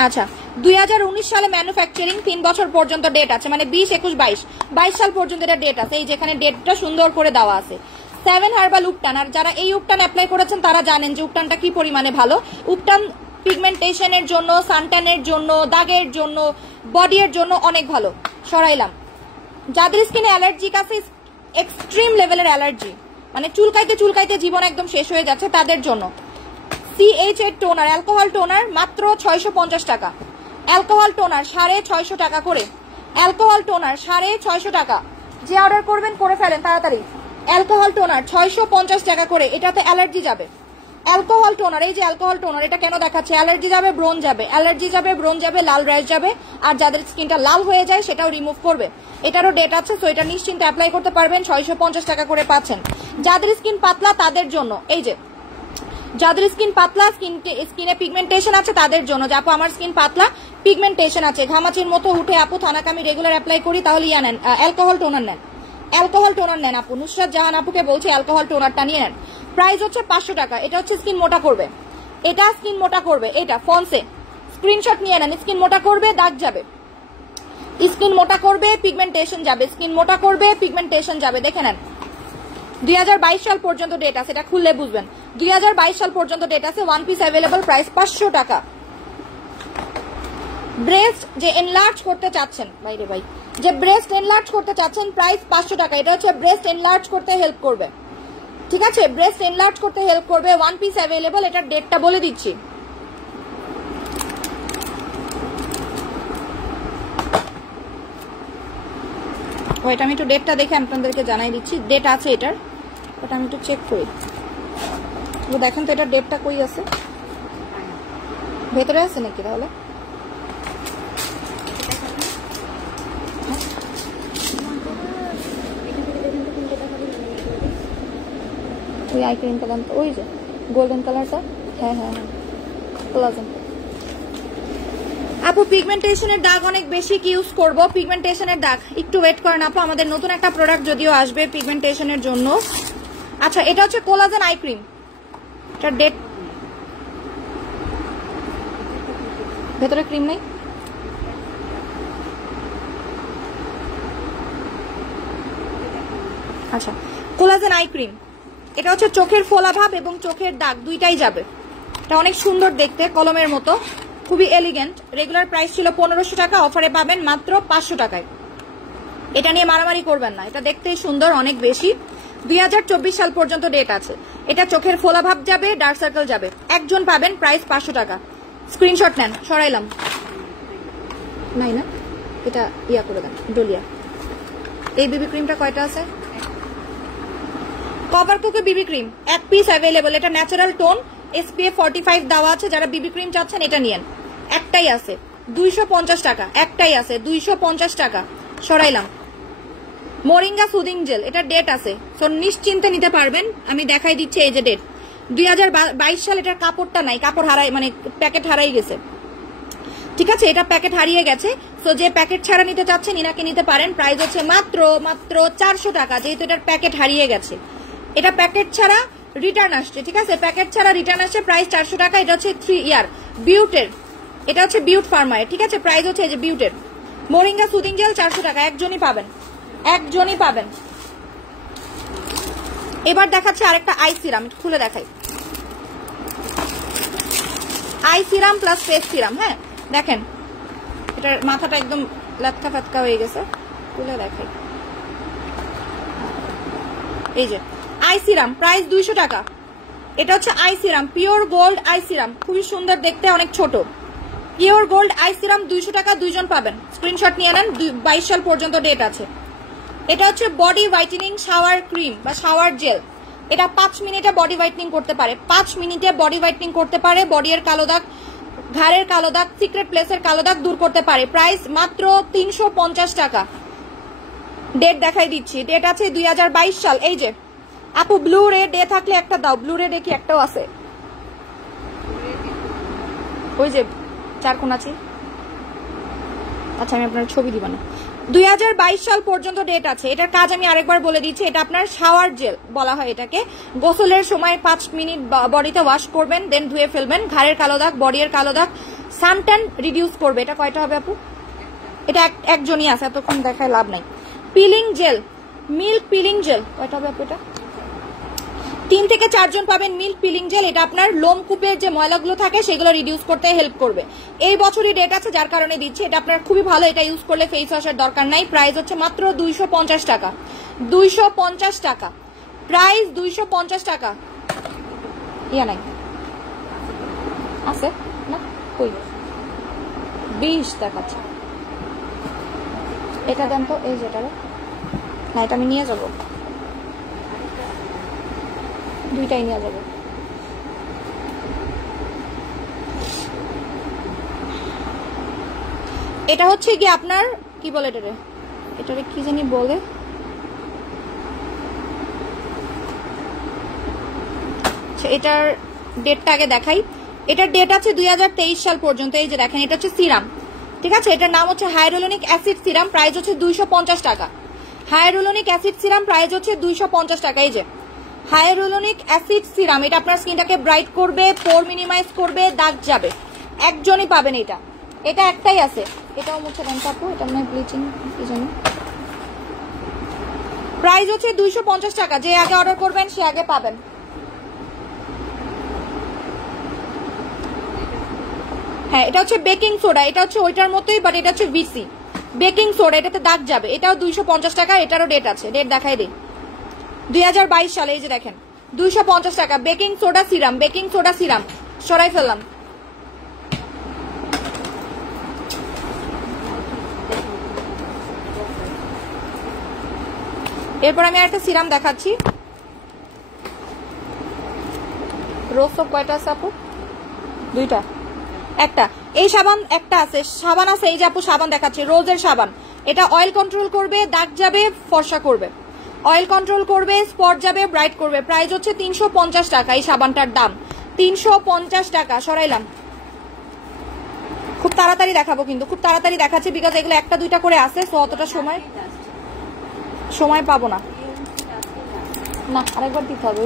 আচ্ছা, 2019 সালে ম্যানুফ্যাকচারিং, 3 বছর পর্যন্ত ডেট আছে, মানে 20, 21, 22 সাল পর্যন্ত এটা ডেট আছে। এই যেখানে ডেটটা সুন্দর করে দেওয়া আছে। 7 হার্বাল উপটান, আর যারা এই উপটান অ্যাপ্লাই করেছেন তারা জানেন যে উপটানটা কি পরিমাণে ভালো। উপটান পিগমেন্টেশনের জন্য, সানট্যানের জন্য, দাগের জন্য, বডি এর জন্য অনেক ভালো। সরাইলাম। যাদের স্কিনে অ্যালার্জিক আছে, এক্সট্রিম লেভেলের অ্যালার্জি, মানে চুলকাইতে চুলকাইতে জীবন একদম শেষ হয়ে যাচ্ছে, তাদের জন্য CH এর টোনার, অ্যালকোহল টোনার মাত্র 650 টাকা। অ্যালকোহল টোনার 650 টাকা করে, অ্যালকোহল টোনার 650 টাকা। যে অর্ডার করবেন করে ফেলেন তাড়াতাড়ি। অ্যালকোহল টোনার 650 টাকা করে, এটাতে অ্যালার্জি যাবে। অ্যালকোহল টোনার, এই যে অ্যালকোহল টোনার, এটা কেন দেখাচ্ছে? অ্যালার্জি যাবে, ব্রণ যাবে, অ্যালার্জি যাবে, ব্রণ যাবে, লাল র্যাশ যাবে, আর যাদের স্কিনটা লাল হয়ে যায় সেটাও রিমুভ করবে। এটারও ডেট আছে, সো এটা নিশ্চিন্তে অ্যাপ্লাই করতে পারবেন। 650 টাকা করে পাচ্ছেন। যাদের স্কিন পাতলা তাদের জন্য, এই যে যাদের স্কিন পাতলা, স্কিনে পিগমেন্টেশন আছে তাদের জন্য, যে আপু আমার স্কিন পাতলা, পিগমেন্টেশন আছে, ঘামাচির মতো উঠে, আপু থানাকে আমি রেগুলার অ্যাপ্লাই করি, তাহলে ইয়া নেন, অ্যালকোহল টোনার নেন, অ্যালকোহল টোনার নেন আপু। নুসরাত জাহান আপুকে বলছে অ্যালকোহল টোনারটা নিয়ে নেন। প্রাইস হচ্ছে 500 টাকা। এটা হচ্ছে স্কিন মোটা করবে, এটা স্কিন মোটা করবে, এটা ফন্সে স্ক্রিনশট নিয়ে নেন। স্কিন মোটা করবে, দাগ যাবে, স্কিন মোটা করবে, পিগমেন্টেশন যাবে, স্কিন মোটা করবে, পিগমেন্টেশন যাবে। দেখে নেন, 2022 সাল পর্যন্ত ডেট আছে, এটা খুললে বুঝবেন। 2022 সাল পর্যন্ত ডেট আছে। 1 পিস অ্যাভেলেবল, প্রাইস 500 টাকা। ব্রেস্ট যে এনলার্জ করতে চাচ্ছেন, বাইরে ভাই, যে ব্রেস্ট এনলার্জ করতে চাচ্ছেন, প্রাইস 500 টাকা। এটা হচ্ছে ব্রেস্ট এনলার্জ করতে হেল্প করবে, ঠিক আছে? ব্রেস্ট এনলার্জ করতে হেল্প করবে। 1 পিস অ্যাভেলেবল, এটার ডেটটা বলে দিচ্ছি। ওইটা আমি একটু ডেটটা দেখে আপনাদেরকে জানাই দিচ্ছি। ডেট আছে এটার, ওটা আমি একটু চেক করি। তো দেখেন তো এটার ডেটটা কই আছে, ভেতরে আছে নাকি? তাহলে ওই আই ক্রিমটা দেন তো, ওই যে গোল্ডেন কালারটা। হ্যাঁ হ্যাঁ হ্যাঁ, কোলাজেন। আপু পিগমেন্টেশনের দাগ অনেক বেশি, কি ইউজ করব? পিগমেন্টেশনের দাগ একটু ওয়েট করেন আপু, আমাদের নতুন একটা প্রোডাক্ট যদিও আসবে পিগমেন্টেশনের জন্য। আচ্ছা, এটা হচ্ছে কোলাজেন আই ক্রিম, এটার ডেট, ভেতরে ক্রিম নেই। আচ্ছা, কোলাজেন আই ক্রিম, এটা হচ্ছে চোখের ফোলা ভাব এবং চোখের দাগ দুইটাই যাবে। এটা অনেক সুন্দর দেখতে, কলমের মতো, খুবই এলিগেন্ট। রেগুলার প্রাইস ছিল 1500 টাকা, অফারে পাবেন মাত্র 500 টাকায়। এটা নিয়ে মারামারি করবেন না, এটা দেখতেই সুন্দর, অনেক বেশি। 2024 সাল পর্যন্ত ডেট আছে। এটা চোখের ফোলা ভাব যাবে, ডার্ক সার্কেল যাবে, একজন পাবেন, প্রাইস 500 টাকা। স্ক্রিনশট নেন, সরাইলাম নাই না, এটা ইয়া করে দেন, ডলিয়া। এই বিবি ক্রিমটা কয়টা আছে? Cover cookie BB cream 1 piece available. এটা ন্যাচারাল টোন, SPF 45 দেওয়া আছে। যারা বিবি ক্রিম চাচ্ছেন এটা নিয়েন, একটাই আছে 250 টাকা, একটাই আছে 250 টাকা। সরাইলাম। মোরিঙ্গা সুদিং জেল, এটা ডেট আছে, সো নিশ্চিন্তে নিতে পারবেন। আমি দেখাই দিচ্ছি, এই যে ডেট 2022 সাল। এটার কাপড়টা নাই, কাপড় হারাই, মানে প্যাকেট হারাই গেছে, ঠিক আছে? এটা প্যাকেট হারিয়ে গেছে, সো যে প্যাকেট ছাড়া নিতে চাচ্ছেন ইনাকে নিতে পারেন। প্রাইস হচ্ছে মাত্র 400 টাকা, যেহেতু এটার প্যাকেট হারিয়ে গেছে। এটা প্যাকেট ছাড়া রিটার্ন আসছে, ঠিক আছে? প্যাকেট ছাড়া রিটার্ন আসছে, প্রাইস 400 টাকা। এটা হচ্ছে 3 ইয়ার বিউটের, এটা হচ্ছে বিউট ফার্মার, ঠিক আছে? প্রাইস হচ্ছে এই যে বিউটের মোরিঙ্গা সুদিং জেল 400 টাকা, একজনই পাবেন, একজনই পাবেন। এবার দেখাচ্ছে আরেকটা আই সিরাম, খুলে দেখাই। I serum plus face serum. হ্যাঁ দেখেন, এটার মাথাটা একদম লাটকা ফাটকা হয়ে গেছে, খুলে দেখাই। এই যে আই সিরাম, প্রাইস 200 টাকা। এটা হচ্ছে I serum, pure gold I serum, খুবই সুন্দর দেখতে, অনেক ছোট। পিওর গোল্ড আই সিরাম 200 টাকা, দুইজন পাবেন। স্ক্রিনশট নিয়ে নেন, 22 সাল পর্যন্ত ডেট আছে। এটা হচ্ছে বডি হোয়াইটেনিং শাওয়ার ক্রিম বা শাওয়ার জেল। এটা 5 মিনিটে বডি হোয়াইটেনিং করতে পারে, 5 মিনিটে বডি হোয়াইটেনিং করতে পারে। বডি এর কালো দাগ, ঘাড়ের কালো দাগ, সিক্রেট প্লেসের কালো দাগ দূর করতে পারে। প্রাইস মাত্র 350 টাকা। ডেট দেখাই দিচ্ছি, ডেট আছে 2022 সাল। এই যে আপু ব্লু রে ডে থাকলে একটা দাও, ব্লু রে ডে কি একটাও আছে? ওই যে 4 কোনাচি। আচ্ছা আমি আপনার ছবি দিব না। 2022 সাল পর্যন্ত ডেট আছে। এটার কাজ আমি আরেকবার বলে দিচ্ছি, এটা আপনার শাওয়ার জেল বলা হয় এটাকে। গোসলের সময় 5 মিনিট বডিতে ওয়াশ করবেন, দেন ধুয়ে ফেলবেন। ঘাড়ের কালো দাগ, বডির কালো দাগ, সানট্যান রিডিউস করবে। এটা কয়টা হবে আপু? এটা একজনই আছে, এতক্ষণ দেখায় লাভ নাই। Peeling jail, milk peeling jail, কয়টা হবে আপু? এটা 3 থেকে 4 জন পাবেন মিল্ক পিলিং জেল। এটা আপনার লোমকূপের যে ময়লাগুলো থাকে সেগুলো রিডিউস করতে হেল্প করবে। এই বছরই ডেট আছে যার কারণে দিচ্ছি। এটা আপনার খুবই ভালো, এটা ইউজ করলে ফেস ওয়াশের দরকার নাই। প্রাইস হচ্ছে মাত্র 250 টাকা। 250 টাকা প্রাইস, 250 টাকা। ইয়া নাই আছে না? কই 20 টাকা। এটা দেন তো, এই যেটা না, এটা আমি নিয়ে যাবো, দুইটাই নিয়ে যাবো। এটা হচ্ছে কি আপনার কি বলে এটারে কি জানি বলে, এটার ডেটটা আগে দেখাই। এটার ডেট আছে 2023 সাল পর্যন্ত। এই যে দেখেন, এটা হচ্ছে সিরাম, ঠিক আছে। এটার নাম হচ্ছে হায়ালুরোনিক অ্যাসিড সিরাম, প্রাইস হচ্ছে 250 টাকা। হায়ালুরোনিক অ্যাসিড সিরাম প্রাইস হচ্ছে 250 টাকা। এই যে হায়ালুরোনিক অ্যাসিড সিরাম, এটা আপনার স্কিনটাকে ব্রাইট করবে, পোর মিনিমাইজ করবে, দাগ যাবে। একজনই পাবেন এটা, এটা একটাই আছে। এটাও মুছে দেন আপু, এটা মানে ব্লিচিং কি জানি। প্রাইস হচ্ছে 250 টাকা। যে আগে অর্ডার করবেন সে আগে পাবেন। হ্যাঁ, এটা হচ্ছে বেকিং সোডা, এটা হচ্ছে ওইটার মতোই, বাট এটা হচ্ছে ভিসি বেকিং সোডা, এটাতে দাগ যাবে। এটাও 250 টাকা। এটারও ডেট আছে, ডেট দেখাই দিই, 2022 সালে। এই যে দেখেন 250 টাকা baking soda serum, baking soda serum সরাই ফেললাম। এরপর আমি একটা সিরাম দেখাচ্ছি। রোজ সোপ কয়টা আছে আপু? 2টা, একটা। এই সাবান একটা আছে, সাবান আছে। এই যে আপু সাবান দেখাচ্ছি, রোজের সাবান। এটা অয়েল কন্ট্রোল করবে, দাগ যাবে, ফর্সা করবে। অয়েল কন্ট্রোল করবে, স্পট যাবে, ব্রাইট করবে। প্রাইস হচ্ছে 350 টাকা। এই সাবানটার দাম 350 টাকা। সরাইলাম। খুব তাড়াতাড়ি দেখাবো, কিন্তু খুব তাড়াতাড়ি দেখাচ্ছি, বিকজ এগুলো 1টা 2টা করে আছে, সো অতটা সময় পাবো না। আরেকবার দিতে হবে।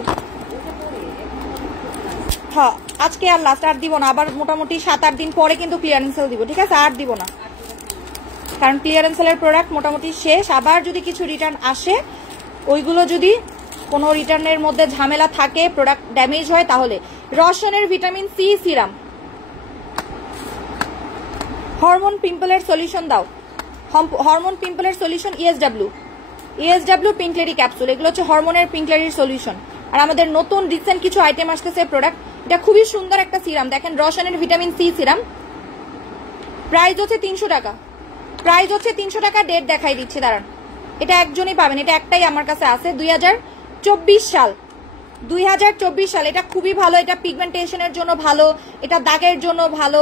হ্যাঁ, আজকে আর লাস্ট, আর দিব না। আবার মোটামুটি 7-8 দিন পরে কিন্তু ক্লিয়ারেন্স সেল দিব, ঠিক আছে? আর দিব না, কারণ ক্লিয়ারেন্স সেলের প্রোডাক্ট মোটামুটি শেষ। আবার যদি কিছু রিটার্ন আসে, ওইগুলো যদি কোনো রিটার্নের মধ্যে ঝামেলা থাকে, প্রোডাক্ট ড্যামেজ হয়, তাহলে রসায়নের ভিটামিন সি সিরাম। হরমোন পিম্পলের সলিউশন দাও, হরমোন পিম্পলের সলিউশন ইএসডব্লিউ পিঙ্কলেরি ক্যাপসুল। এগুলো হচ্ছে হরমোনের পিঙ্কলেরির সলিউশন। আর আমাদের নতুন রিসেন্ট কিছু আইটেম আসতেছে প্রোডাক্ট। এটা খুবই সুন্দর একটা সিরাম, দেখেন রসায়নের ভিটামিন সি সিরাম। প্রাইস হচ্ছে 300 টাকা। প্রাইস হচ্ছে 300 টাকা। ডেট দেখাই দিচ্ছি, দাঁড়ান। এটা একজনই পাবেন, এটা একটাই আমার কাছে আছে। 2024 সাল। 2024 সাল। এটা খুবই ভালো, এটা পিগমেন্টেশনের জন্য ভালো, এটা দাগের জন্য ভালো,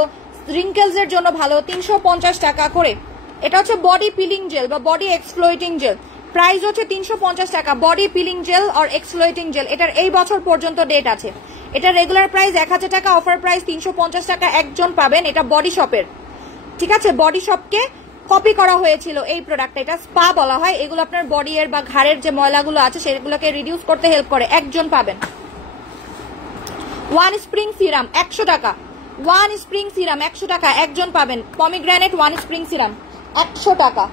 রিঙ্কেলস এর জন্য ভালো। 350 টাকা করে। এটা হচ্ছে বডি পিলিং জেল বা বডি এক্সফ্লোয়েটিং জেল। প্রাইস হচ্ছে 350 টাকা। বডি পিলিং জেল আর এক্সফ্লোয়েটিং জেল, এটার এই বছর পর্যন্ত ডেট আছে। এটা রেগুলার প্রাইস 1000 টাকা, অফার প্রাইস 350 টাকা। একজন পাবেন। এটা বডি শপের, ঠিক আছে? বডি শপকে কপি করা হয়েছিল এই প্রোডাক্ট। এটা স্পা বলা হয়। এগুলো আপনার বডি এর বা ঘাড়ের যে ময়লাগুলো আছে সেগুলোকে রিডিউস করতে হেল্প করে। একজন পাবেন। ওয়ান স্প্রিং সিরাম 100 টাকা। ওয়ান স্প্রিং সিরাম 100 টাকা। একজন পাবেন। পমিগ্রানেট ওয়ান স্প্রিং সিরাম 100 টাকা।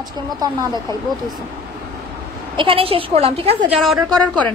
আজকের মতো আর না দেখাই, বহুত হয়েছে। এখানেই শেষ করলাম, ঠিক আছে? যারা অর্ডার করেন।